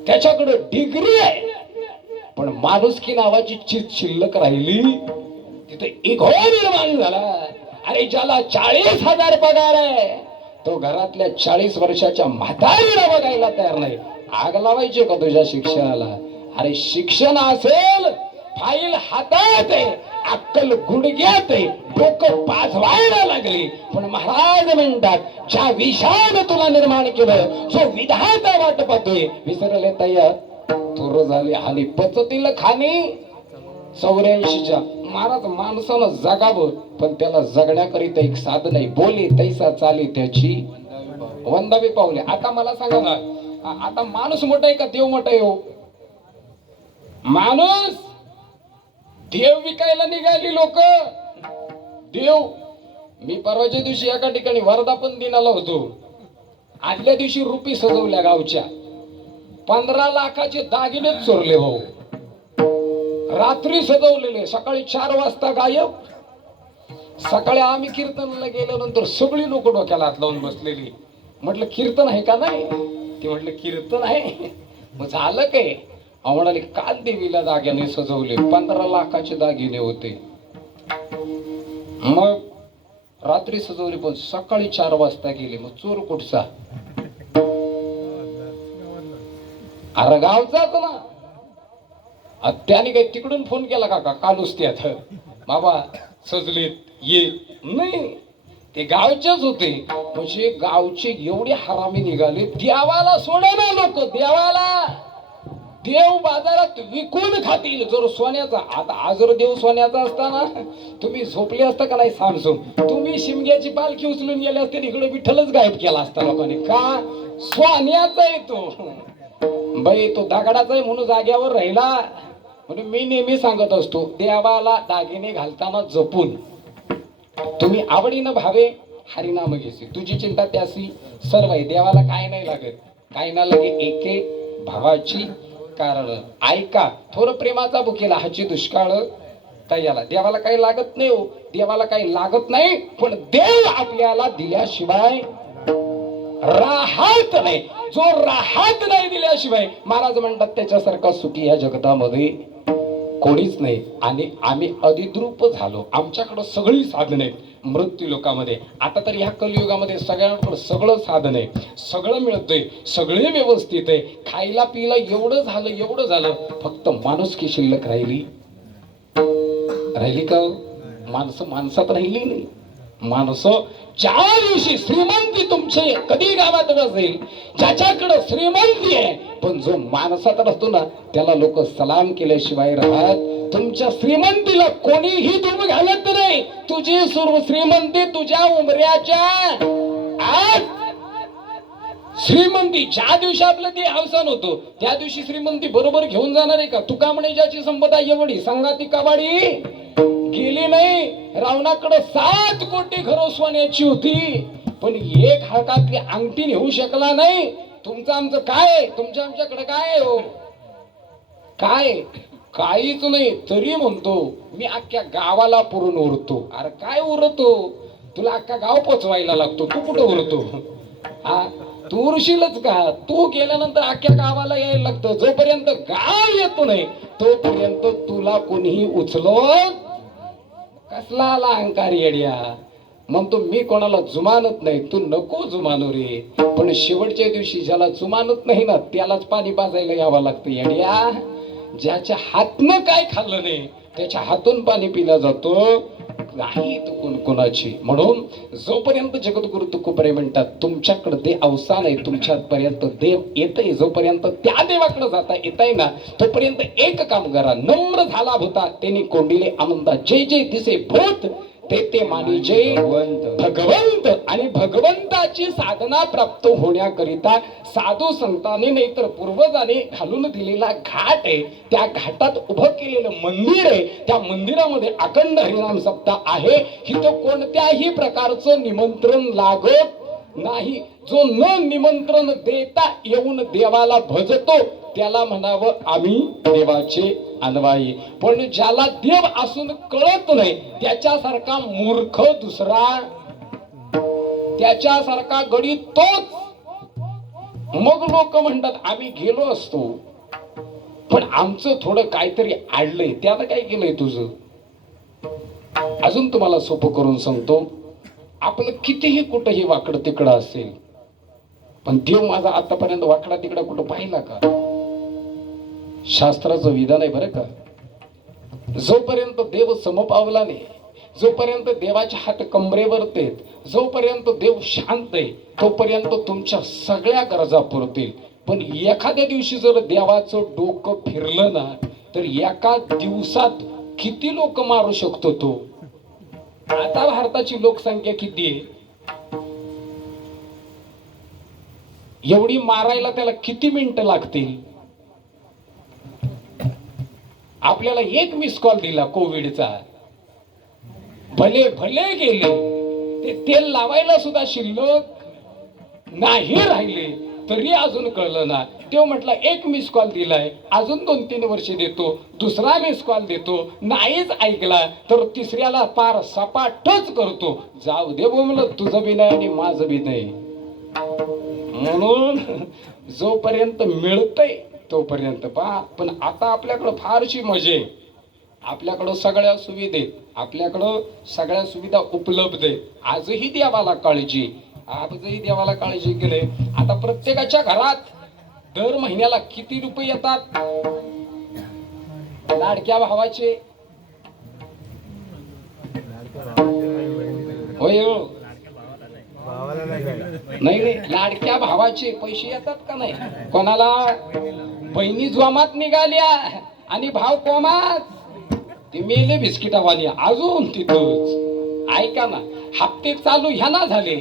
त्याच्याकडे डिग्री आहे पण माणुसकी नावाची चीज शिल्लक राहिली, तिथे इगो निर्माण झाला. अरे ज्याला 40,000 पगार आहे तो घरातल्या 40 वर्षाच्या म्हातारीला बघायला तयार नाही. आग लावायची का तुझ्या शिक्षणाला? अरे शिक्षण असेल, फाईल हातात आहे, अक्कल गुडघ्यात आहे, डोकं पाजवायला लागली. पण महाराज म्हणतात ज्या विषाने तुला निर्माण केलं, जो विधाता वाट पाहतोय, विसरले तयार थोर झाले हानी पचतील खाणी 84च्या. महाराज माणसानं जगावं पण त्याला जगण्याकरिता एक साधन आहे, बोली तैसा चाली त्याची वंदावी पावले. आता मला सांगा ना, आता माणूस मोठा आहे का देव मोठा आहे? हो माणूस, देव विकायला निघाली लोक. देव, मी परवाच्या दिवशी एका ठिकाणी वर्धापन दिनाला होतो. आदल्या दिवशी रुपी सजवल्या गावच्या 15 लाखाचे दागिनेच चोरले भाऊ. रात्री सजवलेले, सकाळी 4 वाजता गायब. सकाळी आम्ही कीर्तनाला गेल्यानंतर सगळी लोक डोक्याला हात लावून बसलेली. म्हटलं कीर्तन आहे का नाही? ते म्हटलं कीर्तन आहे. मग झालं काय? म्हणाले काल देवीला दागिने सजवले, 15 लाखाचे दागिने होते. मग रात्री सजवले पण सकाळी 4 वाजता गेले. मग चोर कुठचा? अरे गावचाच ना. त्याने काही तिकडून फोन केला का कालूच त्यात बाबा सजलेत ये? नाही, ते गावचेच होते. म्हणजे गावचे एवढे हरामी निघाले, देवाला सोडा लोक. देवाला देव बाजारात विकून खातील जर सोन्याचा. आता जर देव सोन्याचा असताना तुम्ही झोपले असता का नाही सामसूम, तुम्ही शिमग्याची पालखी उचलून गेले असते, इकडे विठ्ठलच गायब केला असता लोकांनी. का? सोन्याचा आहे तो बाई, तो दगडाचा आहे म्हणून जाग्यावर राहिला. म्हणून मी नेहमी सांगत असतो, देवाला दागिने घालताना जपून. तुम्ही आवडीनं भावे हरिनाम घेसी, तुझी चिंता त्यासी सर्व आहे. देवाला काय नाही लागत, काय ना लगे एके भावाची कारण. ऐका, थोर प्रेमाचा बुकेला हाची दुष्काळ तयाला. देवाला काही लागत नाही हो, देवाला काही लागत नाही. पण देव आपल्याला दिल्याशिवाय राहत नाही. जो राहत नाही दिल्याशिवाय, महाराज म्हणतात त्याच्यासारखा सुखी या जगतामध्ये कोणीच नाही. आणि आम्ही अधिद्रूप झालो. आमच्याकडे सगळी साधन आहेत मृत्यू लोकामध्ये. आता तर ह्या कलियुगामध्ये सगळ्यांकडे सगळं साधन आहे, सगळं मिळतंय, सगळे व्यवस्थित आहे. खायला पियला एवढं झालं, फक्त माणुसकी शिल्लक राहिली का? माणसात राहिली नाही. माणसं ज्या दिवशी श्रीमंती तुमचे कधी गावात बसेल, ज्याच्याकडे श्रीमंती आहे पण जो माणसात असतो ना त्याला लोक सलाम केल्याशिवाय राहत. तुमच्या श्रीमंतीला कोणीही तुम्ही घालत नाही. तुझी श्रीमंती तुझ्या उमऱ्याच्या आत. श्रीमंती ज्या दिवशी आपलं ते अवसान होतो त्या दिवशी श्रीमंती बरोबर घेऊन जाणार आहे का? तुका म्हणे ज्याची संपदा एवढी सांगाती कबाडी गेली नाही. रावणाकडे 7 कोटी घरं सोन्याची होती पण एक हातातली अंगठी नेऊ शकला नाही. तुमचं आमचं काय? तुमच्या आमच्याकडे काय हो? काय काहीच नाही तरी म्हणतो मी अख्ख्या गावाला पुरून उरतो. अरे काय उरतो, तुला अख्खा गाव पोचवायला लागतो, तू कुठं उरतो? हा, तू उरशीलच का? तू गेल्यानंतर अख्ख्या गावाला यायला लागतं. जोपर्यंत गाव येतो नाही तोपर्यंत तुला कोणीही उचलत. कसला आला अहंकार येड्या? म्हणतो मी कोणाला जुमानत नाही, तू नको जुमानू रे. पण शेवटच्या दिवशी ज्याला जुमानत नाही ना त्यालाच पाणी पाजायला यावं लागतं येड्या. ज्याच्या हातनं काय खाल्लं नाही त्याच्या हातून पाणी पिला जातो, नाही तो कोण कोणाची. म्हणून जोपर्यंत जगद्गुरु तुकोबरे म्हणतात तुमच्याकडे ते अवसान आहे, तुमच्यापर्यंत देव येतंय, जोपर्यंत त्या देवाकडे जाता येतंय ना तोपर्यंत एक काम करा. नम्र झाला होता त्यांनी कोंडिले आनंदा, जय जय दिसे भूत ते मानी जय भगवंत. आणि भगवंताची साधना प्राप्त होण्याकरिता साधू संतांनी नाही तर पूर्वजांनी घालून दिलेला घाट आहे, त्या घाटात उभं केलेलं मंदिर आहे. त्या मंदिरामध्ये अखंड हरिनाम सप्ताह आहे. इथं कोणत्याही प्रकारचं निमंत्रण लागत नाही. जो न निमंत्रण देता येऊन देवाला भजतो त्याला म्हणावं आम्ही देवाचे अन्वायी. पण ज्याला देव असून कळत नाही त्याच्यासारखा मूर्ख दुसरा, त्याच्यासारखा गडी तोच. मग लोक म्हणतात आम्ही गेलो असतो पण आमचं थोडं काहीतरी आडलंय. त्याला काय केलंय तुझं? अजून तुम्हाला सोपं करून सांगतो, आपलं कितीही कुठंही वाकडं तिकडं असेल पण देव माझा आतापर्यंत वाकडा तिकडा कुठं पाहिला का? शास्त्राचं विधान आहे बरं का. जोपर्यंत देव समपावला नाही, जोपर्यंत देवाचे हात कमरेवर आहेत, जोपर्यंत देव शांत आहे तोपर्यंत तुमच्या सगळ्या गरजा पुरतील. पण एखाद्या दिवशी जर देवाचं डोकं फिरलं ना तर एका दिवसात किती लोक मारू शकतो तो? आता भारताची लोकसंख्या किती आहे? एवढी मारायला त्याला किती मिनिटं लागतील? आपल्याला एक मिस कॉल दिला कोविडचा, भले भले गेले, ते तेल लावायला सुद्धा शिल्लक नाही राहिले तरी अजून कळलं ना. तो म्हटला एक मिस कॉल दिलाय, अजून 2-3 वर्ष देतो, दुसरा मिस कॉल देतो, नाहीच ऐकला तर तिसऱ्याला पार सपाटच करतो. जाऊ दे बोमलं, तुझं बी नाही आणि माझं बी नाही. म्हणून जोपर्यंत मिळतंय तोपर्यंत पहा. पण आता आपल्याकडं फारशी मजा आहे, आपल्याकडं सगळ्या सुविधा आहेत, आपल्याकडं सगळ्या सुविधा उपलब्ध आहेत. आजही देवाला काळजी, आजही देवाला काळजी केले. आता प्रत्येकाच्या घरात दर महिन्याला किती रुपये येतात लाडक्या भावाचे? होय हो, नाही नाही, लाडक्या भावाचे पैसे येतात का नाही? कोणाला? बहिणी जोमात निघाल्या आणि भाव कोमात, ते मेले बिस्किटावाली अजून तिथंच. ऐका ना, हप्ते चालू ह्याना झाले,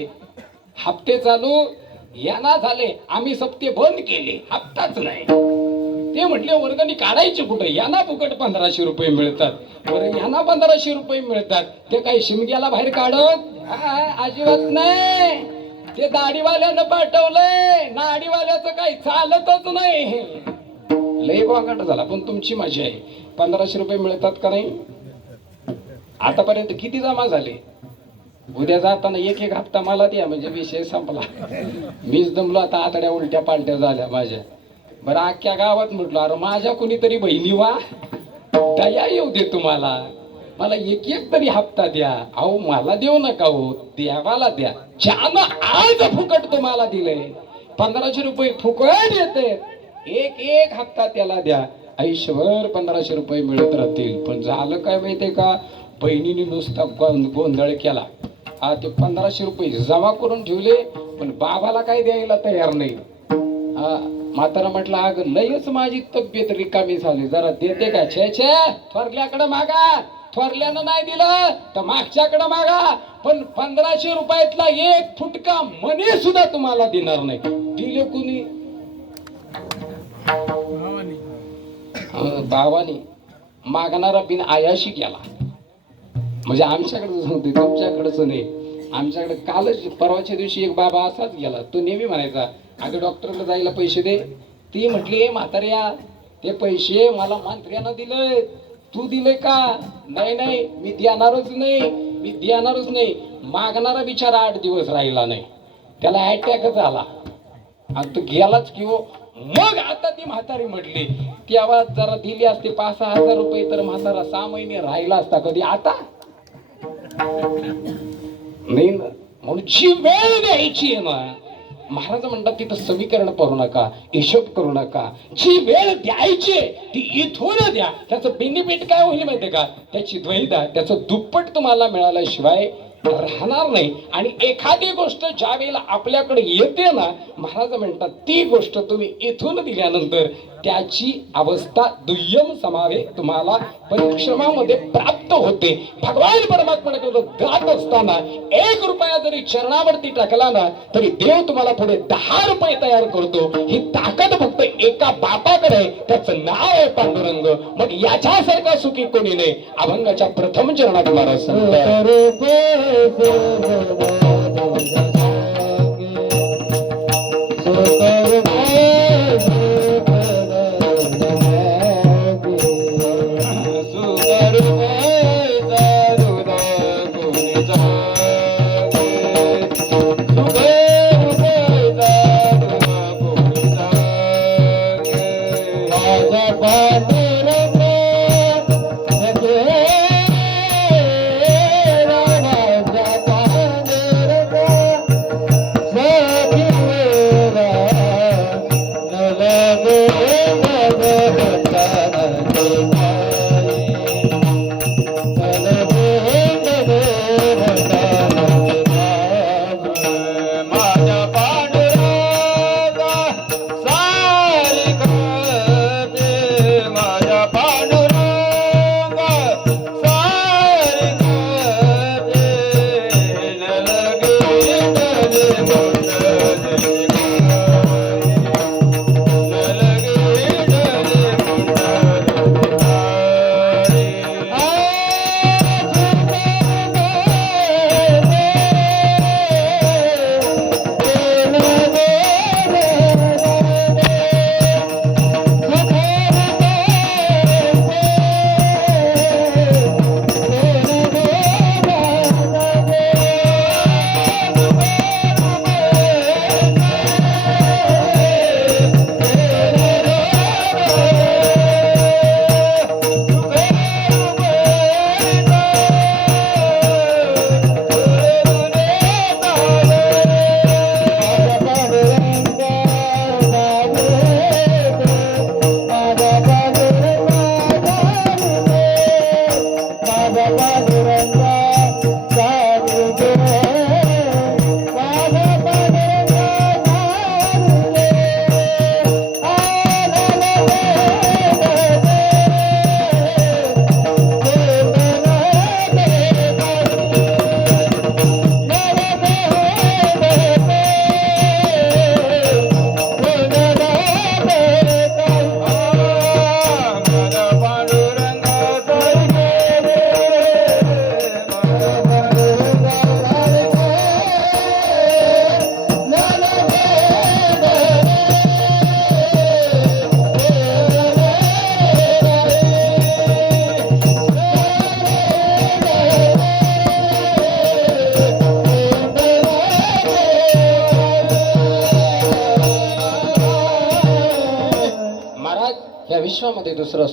हप्ते चालू ह्याना झाले, आम्ही सप्ते बंद केले, हप्ताच नाही. ते म्हटले वर्गणी काढायची कुठे? यांना फुकट 1500 रुपये मिळतात. बरं, यांना 1500 रुपये मिळतात, ते काही शिमग्याला बाहेर काढत अजिबात नाही. ते दाढीवाल्यानं पाठवलंय, नाडीवाल्याचं काही चालतच नाही. लय वागाट झाला. पण तुमची मजा आहे, 1500 रुपये मिळतात का नाही? आतापर्यंत किती जमा झाले? उद्या जाताना एक एक हप्ता मला द्या, म्हणजे विषय संपला. मीच दमलो आता, आतड्या उलट्या पालट्या झाल्या माझ्या. बरं, अख्ख्या गावात म्हटलं अरे माझ्या कुणीतरी बहिणी वा दया येऊ दे तुम्हाला, मला एक एक तरी हप्ता द्या. अहो मला देऊ नका हो, देवाला द्या. ज्यानं आज फुकट तुम्हाला दिलंय 1500 रुपये फुकट येते, एक एक हप्ता त्याला द्या. आयुष्यभर 1500 रुपये मिळत राहतील. पण झालं काय माहितीये का, बहिणीने नुसता गोंधळ केला. ते 1500 रुपये जमा करून ठेवले पण बाबाला काय द्यायला तयार नाही. म्हातारा म्हटलं अगं लयच माझी तब्येत रिकामी झाली, जरा देते का? छे छे, थोरल्याकडे मागा. थोरल्यानं नाही दिलं तर मागच्याकडे मागा. पण 1500 रुपयातला एक फुटका मनी सुद्धा तुम्हाला देणार नाही. दिले कुणी? बाबानी. मागणारा बिन आयाशी गेला. म्हणजे आमच्याकडे सांगते, तुमच्याकडेच नाही. आमच्याकडे कालच परवाच्या दिवशी एक बाबा असाच गेला. तो नेहमी म्हणायचा अगं डॉक्टरला जायला पैसे दे. ती म्हटली म्हाताऱ्या ते पैसे मला मंत्र्यानं दिले, तू दिले का? नाही नाही, मी देणारच नाही, मी देणारच नाही. मागणारा बिचारा 8 दिवस राहिला नाही, त्याला अटॅकच आला आणि तो गेलाच की हो. मग आता ती म्हातारी म्हटली, तेव्हा जरा दिली असते 5-6 हजार रुपये तर म्हातारा 6 महिने राहिला असता. कधी आता नाही ना. म्हणून जी वेळ द्यायची आहे ना, महाराज म्हणतात तिथं समीकरण करू नका, हिशोब करू नका. जी वेळ द्यायची ती इथून द्या. त्याचं बेनिफिट काय होईल माहितीये का? त्याची द्वैता त्याचं दुप्पट तुम्हाला मिळाल्याशिवाय राहणार नाही. आणि एखादी गोष्ट ज्या वेळेला आपल्याकडे येते ना, महाराज म्हणतात ती गोष्ट तुम्ही इथून दिल्यानंतर त्याची अवस्था दुय्यम समावे तुम्हाला परिश्रमामध्ये प्राप्त होते. भगवान परमात्म्याकडे जात असताना 1 रुपया जरी चरणावरती टाकला ना, तरी देव तुम्हाला पुढे 10 रुपये तयार करतो. ही ताकद फक्त एका बापाकडे आहे, त्याचं नाव आहे पांडुरंग. मग याच्यासारखा सुखी कोणी नाही. अभंगाच्या प्रथम चरणात महाराज सांगतात, विश्वामध्ये दुसरा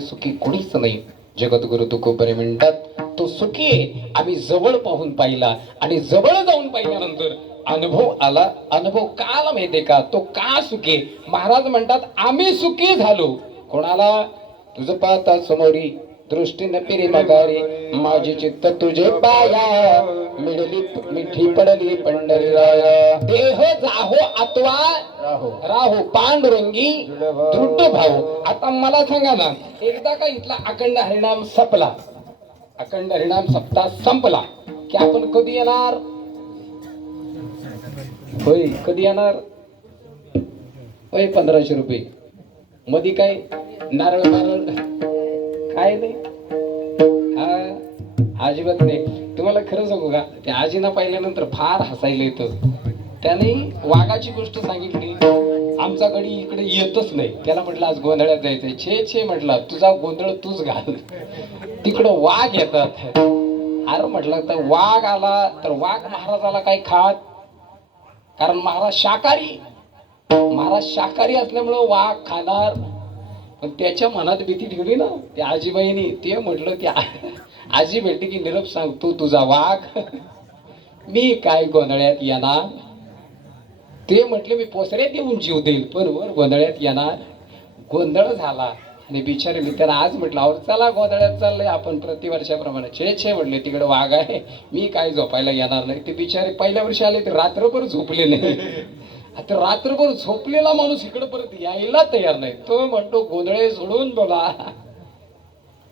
सुखी कोणीच नाही. जगद्गुरु तुकोबरे म्हणतात, तो सुखी आहे. आम्ही जवळ पाहून पाहिला आणि जवळ जाऊन पाहिल्यानंतर अनुभव आला. अनुभव का आला माहितीये का? तो का सुखी? महाराज म्हणतात आम्ही सुखी झालो. कोणाला? तुझं पाहता समोरी दृष्टीने पिरी मगारी, माझे चित्त तुझे पाया, मिळली मिठी पडली पंढरीराया. देह जाहो अथवा राहो पांडुरंगी दृढ भाऊ. आता मला सांगा ना, एकदा का इथला अखंड हरिनाम संपला, अखंड हरिनाम सप्ताह संपला की आपण कधी येणार? होय, कधी येणार? होय, 1500 रुपये मध्ये काय नारळ नारळ काय नाही. हा अजिबात नाही. तुम्हाला खरं सांगू का, त्या आजीना पाहिल्यानंतर फार हसायला येतं. त्याने वाघाची गोष्ट सांगितली. आमचा गडी इकडे येतच नाही. त्याला म्हटलं आज गोंधळ्यात जायचंय. छे छे म्हटलं, तुझा गोंधळ तूच घाल, तिकडं वाघ येतात. अरे म्हटलं तर वाघ आला तर वाघ महाराजाला काही खात, कारण महाराज शाकाहारी असल्यामुळं वाघ खाणार. पण त्याच्या मनात भीती ठेवली ना त्या आजीबाईनी. ते म्हटलं की आजी भेटली की निरोप सांग, तू तुझा वाघ, मी काय गोंधळ्यात येणार. ते म्हटले मी पोसऱ्यात येऊन जीव देईल, पण वर गोंधळ्यात येणार. गोंधळ झाला आणि बिचारे मी त्याला आज म्हटलं, अहो चला गोंधळ्यात चाललंय आपण प्रतिवर्षाप्रमाणे. छे छे म्हटले, तिकडे वाघ आहे, मी काय झोपायला येणार नाही. ते बिचारे पहिल्या वर्षी आले ते रात्रभर झोपले नाही. आता रात्रभर झोपलेला माणूस इकडे परत यायला तयार नाही. तो म्हणतो गोंधळे सोडून बोला.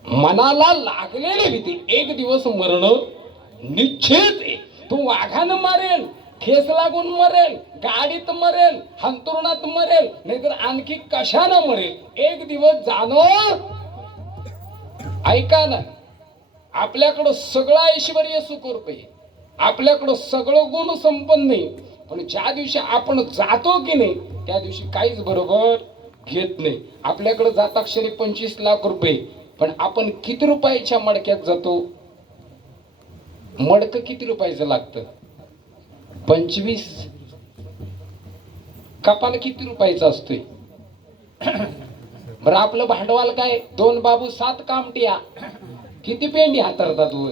मनाला लागलेली भीती, एक दिवस मरण निश्चित आहे. तू वाघानं मारेल, ठेस लागून मरेल, गाडीत मरेल, हंतरुणात मरेल, नाहीतर आणखी कशानं मरेल, एक दिवस जाणं. ऐका ना, आपल्याकडं सगळं ऐश्वर्य सुखरूप आहे, आपल्याकडं सगळं गुण संपन्न आहे, पण ज्या दिवशी आपण जातो की नाही त्या दिवशी काहीच बरोबर घेत नाही. आपल्याकडे जाता क्षणी 25 लाख रुपये, पण आपण किती रुपयाच्या मडक्यात जातो. मडकं किती रुपयाचं लागतं, 25. कपाल किती रुपयाचा असतोय. बरं आपलं भांडवल काय, 2 बाबू 7 कामट्या, किती पेंडी हातरतात वर.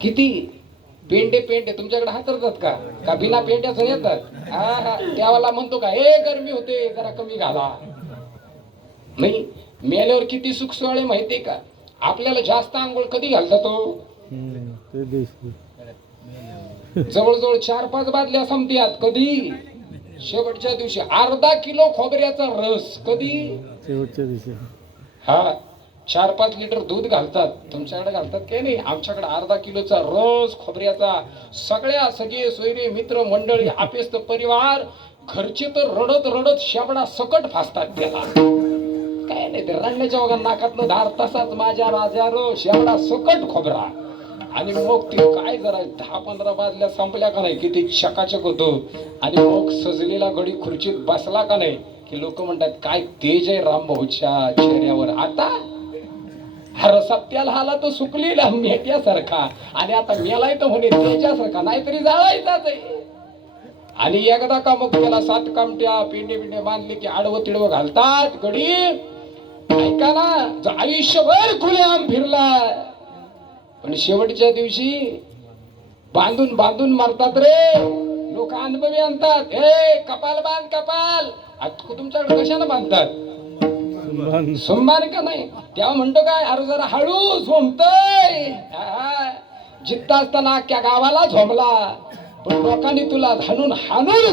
किती पेंडे तुमच्याकडे हातरतात का बिना पेंड्याचं येतात. हा त्यावाला म्हणतो का हे गरमी होते जरा कमी घाला. नाही, मेल्यावर किती सुख सोहळे माहितीये का. आपल्याला जास्त आंघोळ कधी घालता तो, जवळजवळ 4-5 बादल्या संपत्यात. कधी, शेवटच्या दिवशी. अर्धा किलो खोबऱ्याचा रस, कधी, शेवटच्या दिवशी. हा 4-5 लिटर दूध घालतात, तुमच्याकडे घालतात काय नाही. आमच्याकडे अर्धा किलोचा रस खोबऱ्याचा. सगळे सोयरे मित्र मंडळी आपेस्त परिवार घरचे तर रडत रडत शेवडा सकट फासतात त्याला. काय नाही ते रडण्याच्या वगैरे नाकातनं धार, तसाच माझ्या राजारो शेवडा सकट खोबरा. आणि मग ते काय जरा 10-15 बाजल्या संपल्या का नाही, किती चकाचक होतो. आणि मग सजलेला गडी खुर्चीत बसला का नाही की लोक म्हणतात काय तेज आहे रामभाऊच्या चेहऱ्यावर. आता हर सत्याला आला तो सुकलेला मेट्यासारखा, आणि आता मेलाय तर म्हणे तेजासारखा, नाहीतरी जाळायचाच आहे. आणि एकदा का मग त्याला 7 कामट्या पिंडे बांधले की आडवं तिडवं घालतात गडी. ऐका ना, आयुष्यभर खुलेआम फिरला, पण शेवटच्या दिवशी बांधून मारतात रे लोक. अनुभवी आणतात, हे कपाल बांध कपाल. तुमच्याकडे कशाने बांधतात, सोमवार का नाही. तेव्हा म्हणतो काय, अरे जरा हळू झोमतय. जित्ता असताना अख्ख्या गावाला झोमला, पण लोकांनी तुला हाणून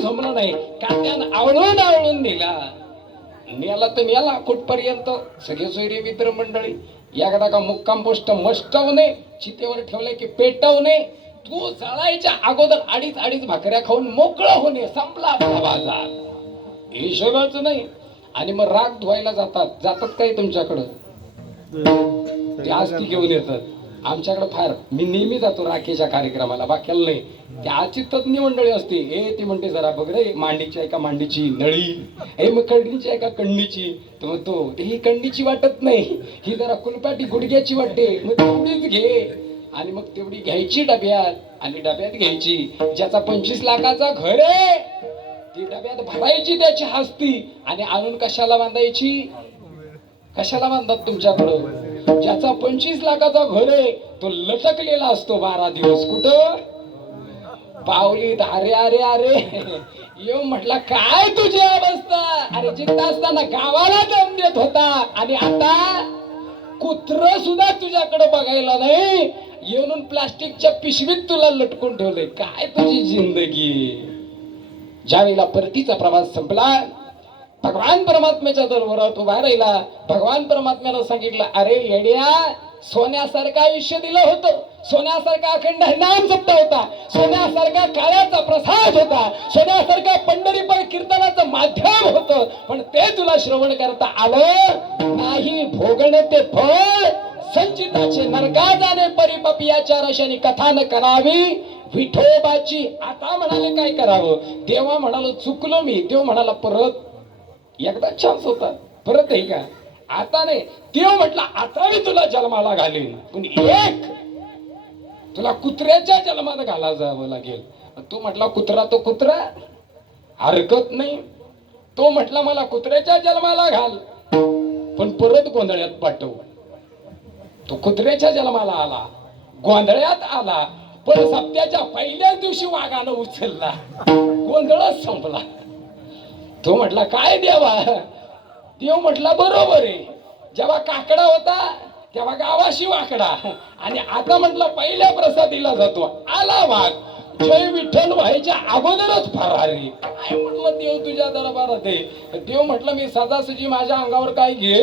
झोमलं नाही, कात्यानं आवळून दिला. नेला तर नेला कुठपर्यंत. सगळे सोयरे मित्र मंडळी एकदा का मुक्काम पोस्ट मस्टवणे, चितेवर ठेवले की पेटवणे. तू जळायच्या अगोदर 2.5 भाकऱ्या खाऊन मोकळं होणे, संपला बाजार. हिशोबाच नाही. आणि मग राग धुवायला जातात काय तुमच्याकडं, ते आस्ती घेऊन येतात. आमच्याकडे फार, मी नेहमी जातो राखेच्या कार्यक्रमाला, बाक्याला नाही. ते आजची तज्ञ मंडळी असते, हे ती म्हणते जरा बघ रे, मांडीची आहे का मांडीची नळी, हे मग कंडीची आहे का कंडीची. तर म्हणतो ही कंडीची वाटत नाही, ही जरा कुलपाटी गुडघ्याची वाटते, मग तेवढीच घे. आणि मग तेवढी घ्यायची डब्यात, आणि डब्यात घ्यायची. ज्याचा 25 लाखाचा घर आहे ती डब्यात भरायची त्याची हस्ती, आणि आणून कशाला बांधायची. कशाला बांधतात तुमच्याकडं. ज्याचा 25 लाखाचा घर आहे तो लटकलेला असतो 12 दिवस कुठं, पावलीत. अरे अरे अरे येऊ म्हटला काय तुझी अवस्था. अरे जिद्द असताना गावाला दम देत होता, आणि आता कुत्र सुद्धा तुझ्याकडे बघायला नाही, येऊन प्लास्टिकच्या पिशवीत तुला लटकून ठेवलंय. काय तुझी जिंदगी. ज्यावेळेला परतीचा प्रवास संपला, भगवान परमात्म्याच्या दरबारात उभा राहिला. भगवान परमात्म्यानं सांगितलं, अरे येड्या, सोन्यासारखं आयुष्य दिलं होतं, सोन्यासारखा अखंड नाम जपता होता, सोन्यासारखा काळाचा प्रसाद होता, सोन्यासारखा पंढरीपर कीर्तनाचं माध्यम होतं, पण ते तुला श्रवण करता आलं नाही. भोगणे ते फळ संचिताचे नरका जाणे, परिपपियाच्या रशाने कथा न करावी, विठोबाची. आता म्हणाले काय करावं? देवा म्हणाल चुकलो मी. देव म्हणाला परत एकदा चान्स होता, परत आहे का? आता नाही. देव म्हटला आता मी तुला जन्माला घालीन, पण एक तुला कुत्र्याच्या जन्मात घाला जावं लागेल. तू म्हटला कुत्रा तो कुत्रा, हरकत नाही. तो म्हटला मला कुत्र्याच्या जन्माला घाल, पण परत गोंधळ्यात पाठव. तो कुत्र्याच्या जन्माला आला, गोंधळ्यात आला, पण सप्त्याच्या पहिल्याच दिवशी वाघानं उचलला, गोंधळच संपला. तो म्हटला काय देवा? देव म्हटला बरोबर आहे. जेव्हा काकडा होता तेव्हा गावाशी वाकडा, आणि आता म्हटलं पहिल्या प्रसादीला जातो, आला वाघ. जय विठ्ठल व्हायच्या अगोदरच फरारी. काय म्हटलं देव तुझ्या दरबारात आहे? देव म्हटलं मी सदासजी माझ्या अंगावर काय घे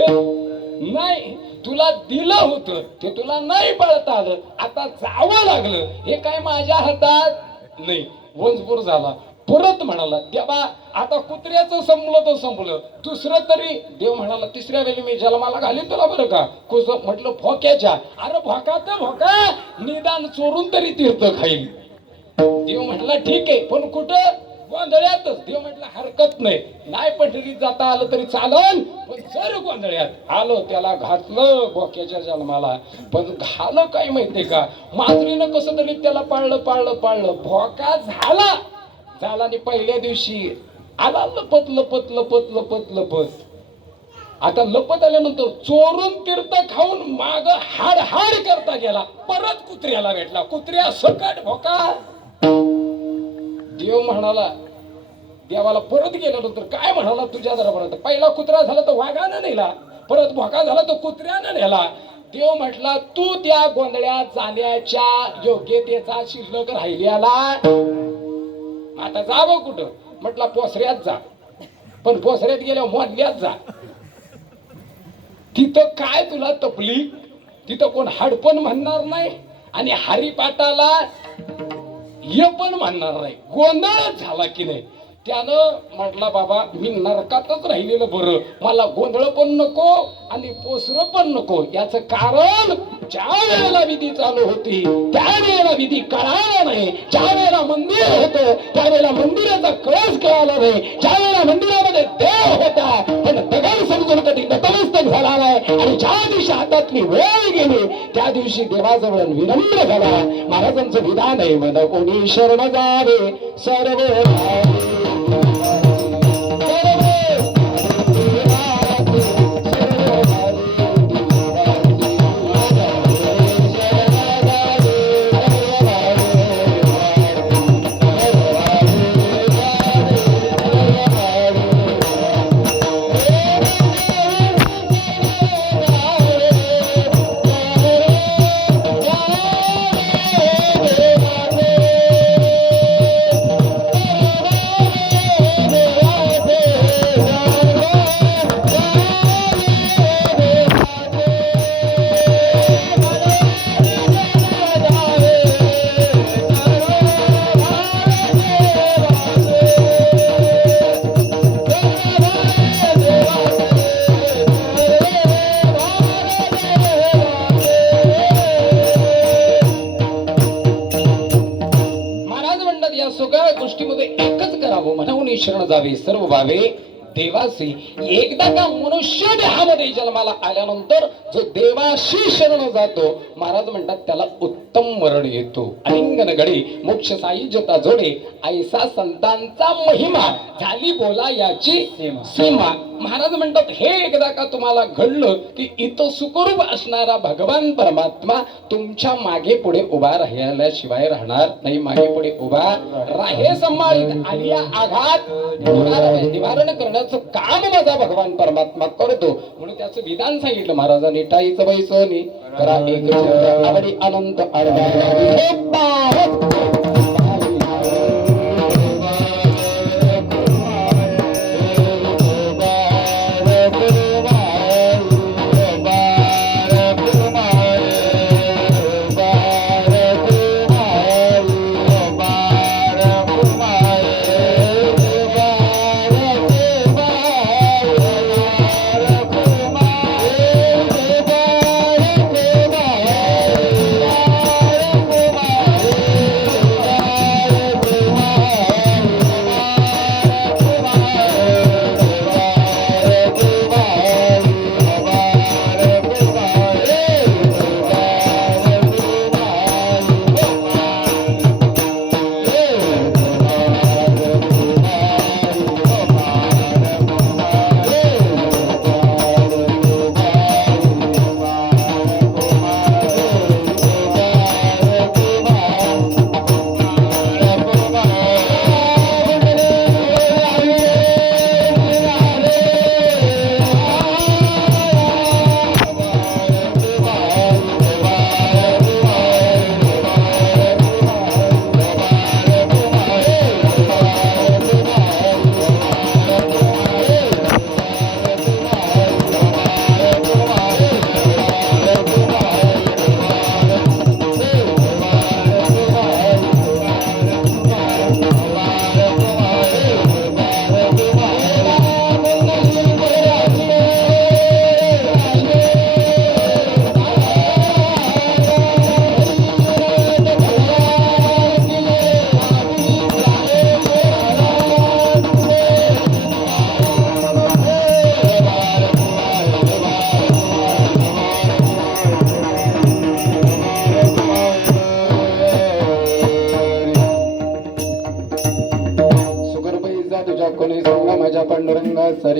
नाही. तुला दिलं होतं ते तुला नाही पळता आलं, आता जावं लागलं. हे काय माझ्या हातात नाही. वंशपूर झाला. परत म्हणाला देवा आता कुत्र्याचं संपलं तर संपलं, दुसरं तरी. देव म्हणाला तिसऱ्या वेळी मी जन्माला घालीन तुला बरं का. म्हटलं भोक्याच्या. अरे भोका तर भोका, निदान चोरून तरी तीर्थ खाईल. देव म्हटला ठीक आहे, पण कुठं? गोंधळ्यातच. देव म्हटला हरकत नाही, नाही पंढरीत जाता आलं तरी चालन, पण जर गोंधळ्यात आलं त्याला घातलं भोक्याच्या जन्माला. पण घालं काय माहितीये का? मांजरीनं कसं तरी त्याला पाळलं पाळलं पाळलं, भोका झाला झाला. आणि पहिल्या दिवशी आला लपत लपत लपत लपत लपत. आता लपत आल्यानंतर चोरून तीर्थ खाऊन माग हाड हाड करता गेला, परत कुत्र्याला भेटला. कुत्र्या सकट भोका. देव म्हणाला देवाला परत गेल्यानंतर काय म्हणाला तुझ्या दरबारात? पहिला कुत्रा झाला तर वाघानं नेला, परत भोका झाला तर कुत्र्यानं नेला. देव म्हटला तू त्या गोंधळ्यात जाण्याच्या योग्यतेचा शिल्लक राहिल्याला आता जावं कुठं? म्हटला पोसऱ्यात जा, पण पोसऱ्यात गेल्यावर मोडल्यात जा. तिथं काय तुला तपलीक? तिथं कोण हाडपण म्हणणार नाही आणि हरिपाठाला हे पण म्हणणार नाही. गोंधळच झाला की नाही. त्यानं म्हटला बाबा मी नरकातच राहिलेलं बरं, मला गोंधळ पण नको आणि पोसर पण नको. याच कारण ज्या वेळेला विधी चालू होती त्यावेळेला विधी कळाला नाही. ज्या वेळेला मंदिर होतं त्यावेळेला मंदिराचा कळस कळाला नाही. ज्या वेळेला मंदिरामध्ये देव होता पण दगड समजून कधी नतमस्तक झाला नाही. आणि ज्या दिवशी हातातली वेळ गेली त्या दिवशी देवाजवळ विनम्र झाला. महाराजांचं विधान आहे मन कोणी शरण जावे सर्व शरण जावे सर्व भावे देवासी. एकदा का मनुष्य देहामध्ये जन्माला आल्यानंतर जो देवाशी शरण जातो महाराज म्हणतात त्याला उत्तम मरण येतो. अलिंगन गडी मोक्ष सायुज्यता जोडे ऐसा संतांचा महिमा झाली बोला याची सीमा. महाराज म्हणतात हे एकदा का तुम्हाला घडलं की इथं सुखरूप असणारा भगवान परमात्मा तुमच्या मागे पुढे उभा राहिल्याशिवाय राहणार नाही. मागे पुढे उभा राहे संभाळीत आलिया आघात निवारण करण्याचं काम माझा भगवान परमात्मा करतो. म्हणून त्याचं विधान सांगितलं महाराजांनी टाईच बैसोनी करा एक आवडी अनंत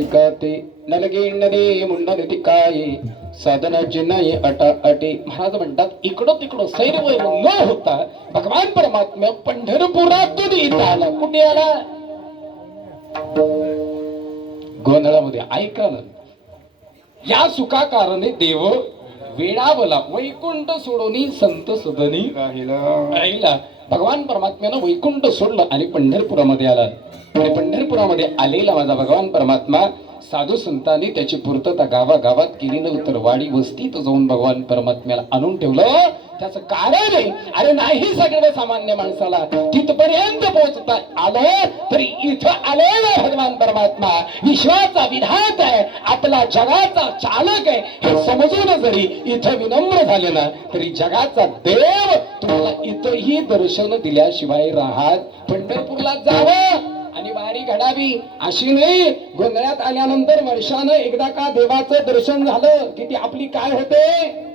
मालिकाते नलगे नदे मुंडन काय साधनाची नाही अटा अटी. महाराज म्हणतात इकडं तिकडं सैरवैर न होता भगवान परमात्मा पंढरपुरातून इथं आला. कुठे आला? गोंधळामध्ये. ऐका ना, या सुखा कारणे देव वेळावला वैकुंठ सोडोनी संत सदनी राहिला. भगवान परमात्म्यानं वैकुंठ सोडलं आणि पंढरपुरामध्ये आला. आणि पंढरपुरामध्ये आलेला माझा भगवान परमात्मा साधू संतांनी त्याची पूर्तता गावागावात केली नव्हती, तर वाडी वस्तीत जाऊन भगवान परमात्म्याला आणून ठेवलं. त्याचं कारण आहे, अरे नाही सगळं सामान्य माणसाला तिथपर्यंत पोहोचता आलं, तरी इथं आलेला भगवान परमात्मा विश्वाचा विधाता आहे, आपला जगाचा चालक आहे हे समजून जरी इथं विनम्र झाले ना, तरी जगाचा देव तुम्हाला इथंही दर्शन दिल्याशिवाय राहत. पंढरपूरला जावं आणि वारी घडावी अशी नाही. गोंधळात आल्यानंतर वर्षानं एकदा का देवाचं दर्शन झालं की ती आपली काय होते?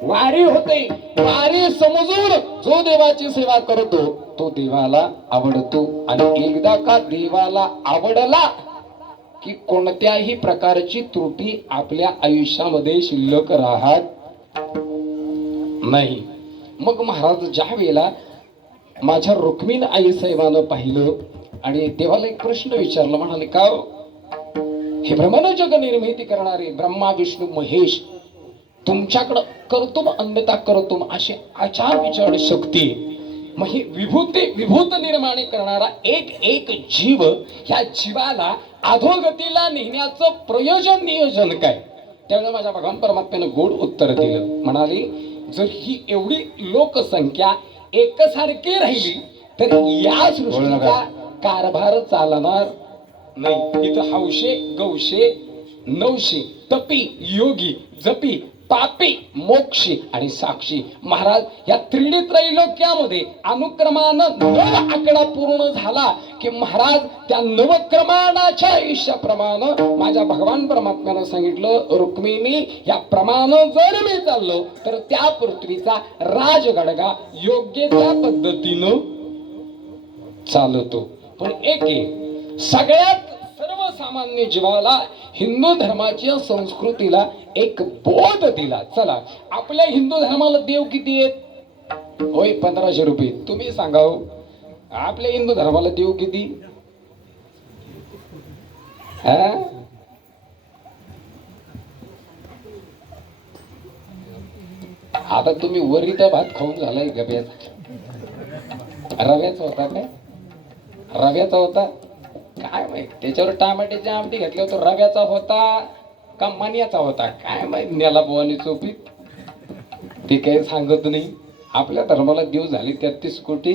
वारी होते. वारी समजून जो देवाची सेवा करतो तो देवाला आवडतो. आणि एकदा का देवाला आवडला की कोणत्याही प्रकारची त्रुटी आपल्या आयुष्यामध्ये शिल्लक राहत नाही. मग महाराज ज्या वेळेला माझ्या रुक्मिणी आई साहेबांना पाहिलं आणि देवाला एक प्रश्न विचारला. म्हणाले, का हे ब्रह्मांड जग निर्मिती करणारे ब्रह्मा विष्णू महेश तुमच्याकडं कर्तुम अन्यथा कर्तुम अशी आचार विचार शक्ती, मग ही विभूत निर्माण करणारा एक एक जीव, ह्या जीवाला अधोगतीला नेण्याचं प्रयोजन नियोजन काय? त्यावेळेला माझ्या भगवान परमात्म्यानं गोड उत्तर दिलं. म्हणाले, जर ही एवढी लोकसंख्या एकसारखी राहिली तर या सृष्टीचा कारभार चालणार नाही. इथं हौशे गौशे नवशे तपी योगी जपी पापी मोक्षी आणि साक्षी. महाराज या त्रिणी त्रैलोक्यामध्ये अनुक्रमानं 9 आकडा पूर्ण झाला की महाराज त्या नवक्रमानाच्या आयुष्याप्रमाणे माझ्या भगवान परमात्म्यानं सांगितलं, रुक्मिणी या प्रमाणे जर मी चाललो तर त्या पृथ्वीचा राजगडगा योग्य त्या पद्धतीनं चालतो. पण एक सगळ्यात सर्वसामान्य जीवाला हिंदू धर्माच्या संस्कृतीला एक बोध दिला. चला, आपल्या हिंदू धर्माला देव किती आहेत? होय 1500 रुपये. तुम्ही सांगा हो, आपल्या हिंदू धर्माला देव किती? आता तुम्ही वरीचा भात खाऊन झालाय गब्याचा. रव्याचा होता काय? रव्याचा होता काय माहित. त्याच्यावर टमाट्याची आमटी घेतली होती, रव्याचा होता का मण्याचा होता काय माहित. नेला बुवानी चोपीत, ते काही सांगत नाही. आपल्या धर्माला देव झाले 33 कोटी,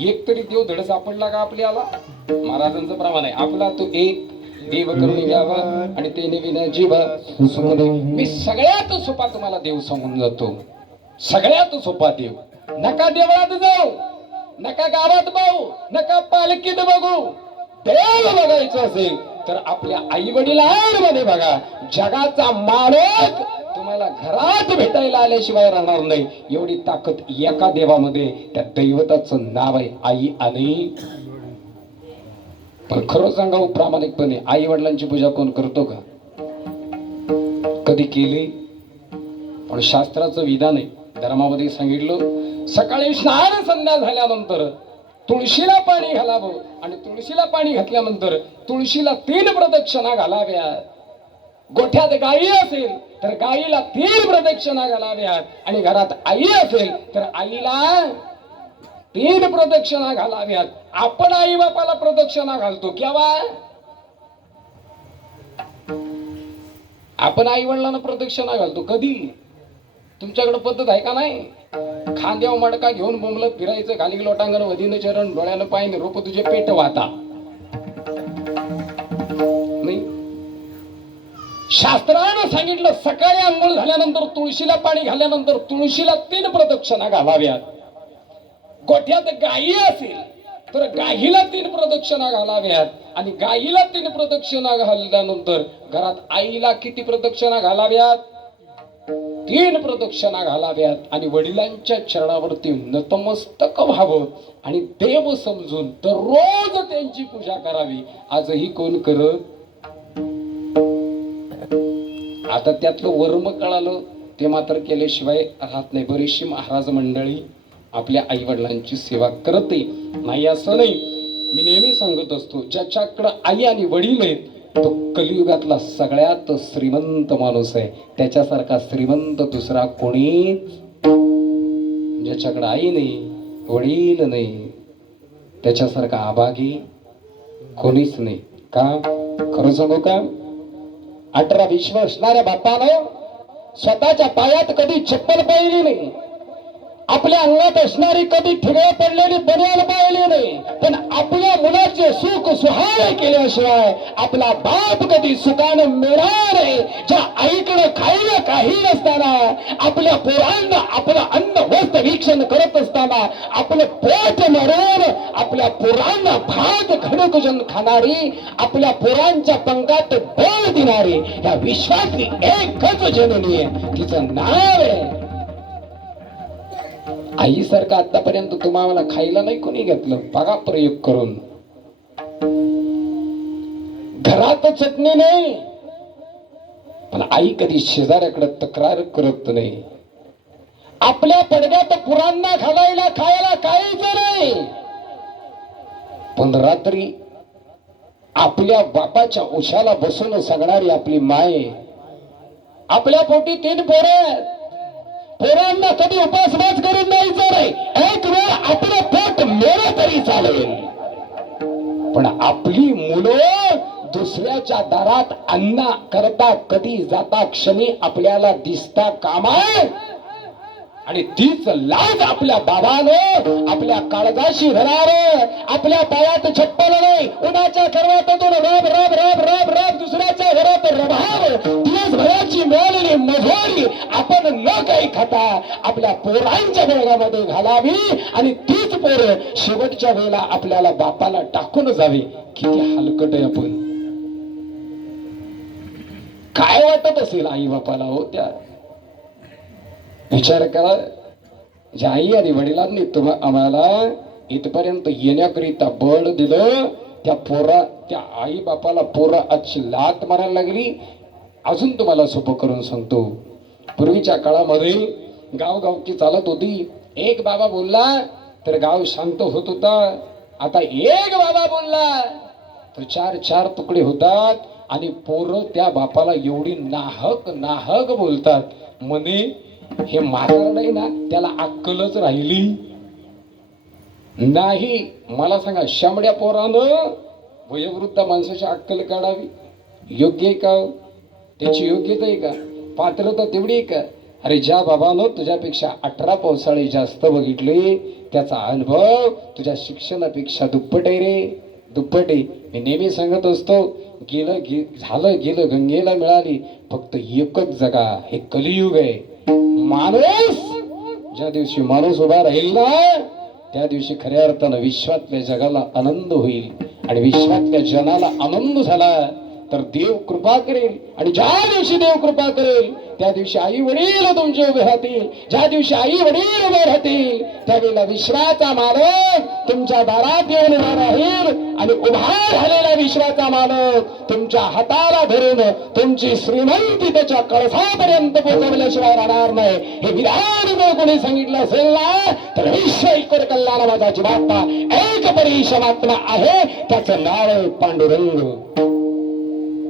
एक तरी देव धड सापडला का आपल्याला? महाराजांचं प्रमाण आहे, आपला तो एक देव करून घ्यावा आणि ते विना जीव सुखदे. मी सगळ्यात सोपा तुम्हाला देव सांगून जातो, सगळ्यात सोपा देव. नका देवळात जाऊ, नका गावात पाहू, नका पालखीत बघू. देव बघायचं असेल तर आपल्या आई वडिलांमध्ये बघा. जगाचा मालक तुम्हाला घरात भेटायला आल्याशिवाय राहणार नाही, एवढी ताकद एका देवामध्ये. त्या दैवताचं नाव आहे आई. आणि पण खरं सांगावं प्रामाणिकपणे, आई वडिलांची पूजा कोण करतो का? कधी केली? पण शास्त्राचं विधान आहे, धर्मामध्ये सांगितलं, सकाळी स्नान संध्या झाल्यानंतर तुळशीला पाणी घालावं आणि तुळशीला पाणी घातल्यानंतर तुळशीला 3 प्रदक्षिणा घालाव्यात. गोठ्यात गायी असेल तर गायीला 3 प्रदक्षिणा घालाव्यात आणि घरात आई असेल तर आईला 3 प्रदक्षिणा घालाव्यात. आपण आई बापाला प्रदक्षिणा घालतो केव्हा? आपण आई वडिलांना प्रदक्षिणा घालतो कधी? तुमच्याकडे पद्धत आहे का नाही? खांद्यावर मडका घेऊन बोंबलत फिरायचं, खाली लोटांगण वधीनं चरण डोळ्यानं पाहिजे रोप तुझे पेट वाता नाही. शास्त्रानं सांगितलं, सकाळी आंघोळ झाल्यानंतर तुळशीला पाणी घाल्यानंतर तुळशीला 3 प्रदक्षिणा घालाव्यात. गोठ्यात गायी असेल तर गायीला 3 प्रदक्षिणा घालाव्यात आणि गायीला 3 प्रदक्षिणा घालल्यानंतर घरात आईला किती प्रदक्षिणा घालाव्यात? 3 प्रदक्षिणा घालाव्यात. आणि वडिलांच्या चरणावरती नतमस्तक व्हावं आणि देव समजून दररोज त्यांची पूजा करावी. आजही कोण करत आता त्यातलं वर्म कळालं ते मात्र केल्याशिवाय राहत नाही. बरीचशी महाराज मंडळी आपल्या आई वडिलांची सेवा करते, नाही असं नाही. मी नेहमी सांगत असतो, ज्याच्याकडं आई आणि वडील आहेत तो कलियुगातला सगळ्यात श्रीमंत माणूस आहे. त्याच्यासारखा श्रीमंत दुसरा कोणीच. ज्याच्याकडे आई नाही, वडील नाही, त्याच्यासारखा आभागी कोणीच नाही. का खरं सांगू का, 18-20 वर्ष असणाऱ्या बापानं स्वतःच्या पायात कधी चप्पल पाहिली नाही, आपल्या अंगात असणारी कधी ठिगळ पडलेली बनियान पाहिली नाही, पण आपल्या मुलाचे सुख सुहाळे केल्याशिवाय आपला बाप कधी सुखाने मिळणार नाही. ज्या आईकडे खायला काही नसताना आपल्या पोरांना आपलं अन्न वस्त्र वीक्षण करत असताना आपलं पोट मरून आपल्या पोरांना भात घडकुजन खाणारी, आपल्या पोरांच्या पंखात बळ देणारी या विश्वातली एकच जननी आहे, तिचं नाव आहे आई. सारखं आतापर्यंत तुम्हाला खायला नाही कोणी घेतलं, बघा प्रयोग करून. घरात चटणी नाही, पण आई कधी शेजाऱ्याकडे तक्रार करत नाही. आपल्या पडद्यात पुरांना घालायला खायला काहीच नाही, पण रात्री आपल्या बापाच्या उशाला बसून सांगणारी आपली माय. आपल्या पोटी 3 पोरं, पोरांना कधी उपासमास करून द्यायचं नाही. एक वेळ आपलं पोट मेलं तरी चालेल, पण आपली मुलं दुसऱ्याच्या दारात अन्ना करता कधी जाता क्षणी आपल्याला दिसता कामा. आणि तीच लाज आपल्या बाबानं आपल्या काळजाशी धरावं. आपल्या पायात चप्पल नाही, उन्हाच्या करवातातून रब रब रब रब रब दुसऱ्याच्या घरात रभाव, दिवसभराची मिळालेली मजुरी आपण न काही खाता आपल्या पोरांच्या बळगामध्ये घालावी, आणि तीच पोरं शेवटच्या वेळेला आपल्याला बापाला टाकून जावी. किती हलकट आहे आपण. काय वाटत असेल आई बापाला हो त्या. विचार करा, ज्या आई आणि वडिलांनी आम्हाला इथपर्यंत येण्याकरिता बळ दिलं, त्या आई बापाला पोरा आजची लात मारायला लागली. अजून तुम्हाला सोपं करून सांगतो, पूर्वीच्या काळामध्ये गावगावची चालत होती. एक बाबा बोलला तर गाव शांत होत होता. आता एक बाबा बोलला तर 4 तुकडे होतात, आणि पोरं त्या बापाला एवढी नाहक बोलतात. म्हणे हे म्हातारं नाही ना, त्याला अक्कलच राहिली नाही. मला सांगा, शामड्या पोरानं वयोवृद्ध माणसाची अक्कल काढावी योग्य आहे का? त्याची योग्यता आहे का? पात्रता तेवढी आहे का? अरे ज्या बाबानं तुझ्यापेक्षा 18 पावसाळे जास्त बघितले, त्याचा अनुभव तुझ्या शिक्षणापेक्षा दुप्पट आहे रे, दुप्पट आहे. मी नेहमी सांगत असतो, गेलं गंगेला मिळाली फक्त एकच जगा, हे कलियुग आहे. माणूस ज्या दिवशी माणूस उभा राहील ना, त्या दिवशी खऱ्या अर्थानं विश्वातल्या जगाला आनंद होईल. आणि विश्वातल्या जनाला आनंद झाला तर देव कृपा करेल. आणि ज्या दिवशी देव कृपा करेल त्या दिवशी आई वडील तुमचे उभे राहतील. ज्या दिवशी आई वडील उभे राहतील त्यावेळेला विश्वाचा मालक तुमच्या दारात येऊन उभा राहील. आणि उभा झालेला विश्वाचा मालक तुमच्या हाताला धरून तुमची श्रीमंती त्याच्या कळसापर्यंत पोहोचवल्याशिवाय राहणार नाही. हे विधान जर कोणी सांगितलं असेल ना, तर विश्व ऐकून कल्याण माझा जीवात्मा एक परमेश्वरात्मा आहे, त्याचं नाव आहे पांडुरंग.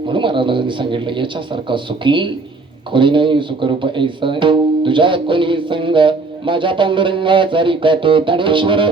म्हणून महाराजांनी सांगितलं, याच्यासारखा सुखी कोणी नाही, सुखरूप ऐसा तुझ्या कोणी संग माझ्या पांडुरंगाचा रिका तो ताडेश्वर.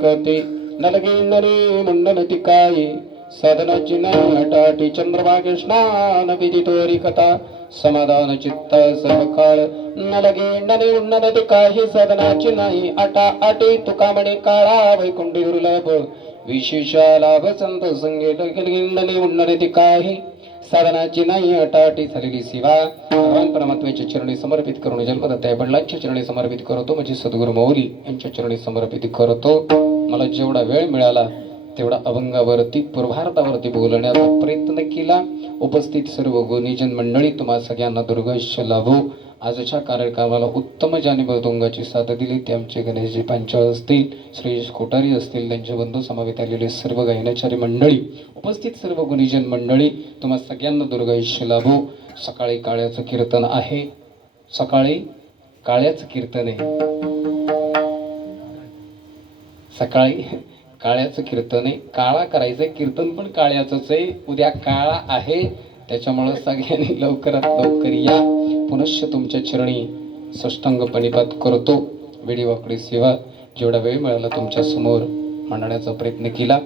कते नलगे नरे मंडल तिकाये साधनाची नाटाटी चंद्रभागे स्नान विधी तोरी कथा समाधान चित्त सर्व काळ नलगे नरे उन्नत तिकाही साधनाची नाही आटा आटे तुका म्हणे काळा वैकुंठी दुर्लभ विशेष लाभ संत संगीत नले उन्नत तिकाही साधनाची नाही अटाटी झालेली सेवा भगवान परमात्म्याच्या चरणी समर्पित करून जन्मदात्या वडिलांच्या चरणी समर्पित करतो म्हणजे सद्गुरू मौली यांच्या चरणी समर्पित करतो. मला जेवढा वेळ मिळाला तेवढा अभंगावरती पूर्वार्धावरती बोलण्याचा प्रयत्न केला. उपस्थित सर्व गुणीजन मंडळी तुम्हा सगळ्यांना दुर्गश लाभो. आजच्या कार्यक्रमाला उत्तम ज्याने मृदुंगाची साथ दिली ते आमचे गणेशजी पांचाळ असतील, श्रेयश कोठारी असतील, त्यांचे बंधू समवेत आलेले सर्व गायनाचारी मंडळी, उपस्थित सर्व गुणीजन मंडळी तुम्हा सगळ्यांना दुर्गश लाभो. सकाळी काळ्याचं कीर्तन आहे, सकाळी काळ्याचं कीर्तन आहे. सकाळी काळ्याचं कीर्तन आहे, काळा करायचं कीर्तन पण काळ्याचंच आहे. उद्या काळा आहे, त्याच्यामुळं सगळ्यांनी लवकरात लवकर या. पुनश्च तुमच्या चरणी साष्टांग प्रणिपात करतो. वेळी वाकडी सेवा जेवढा वेळ मिळाला तुमच्या समोर मांडण्याचा प्रयत्न केला.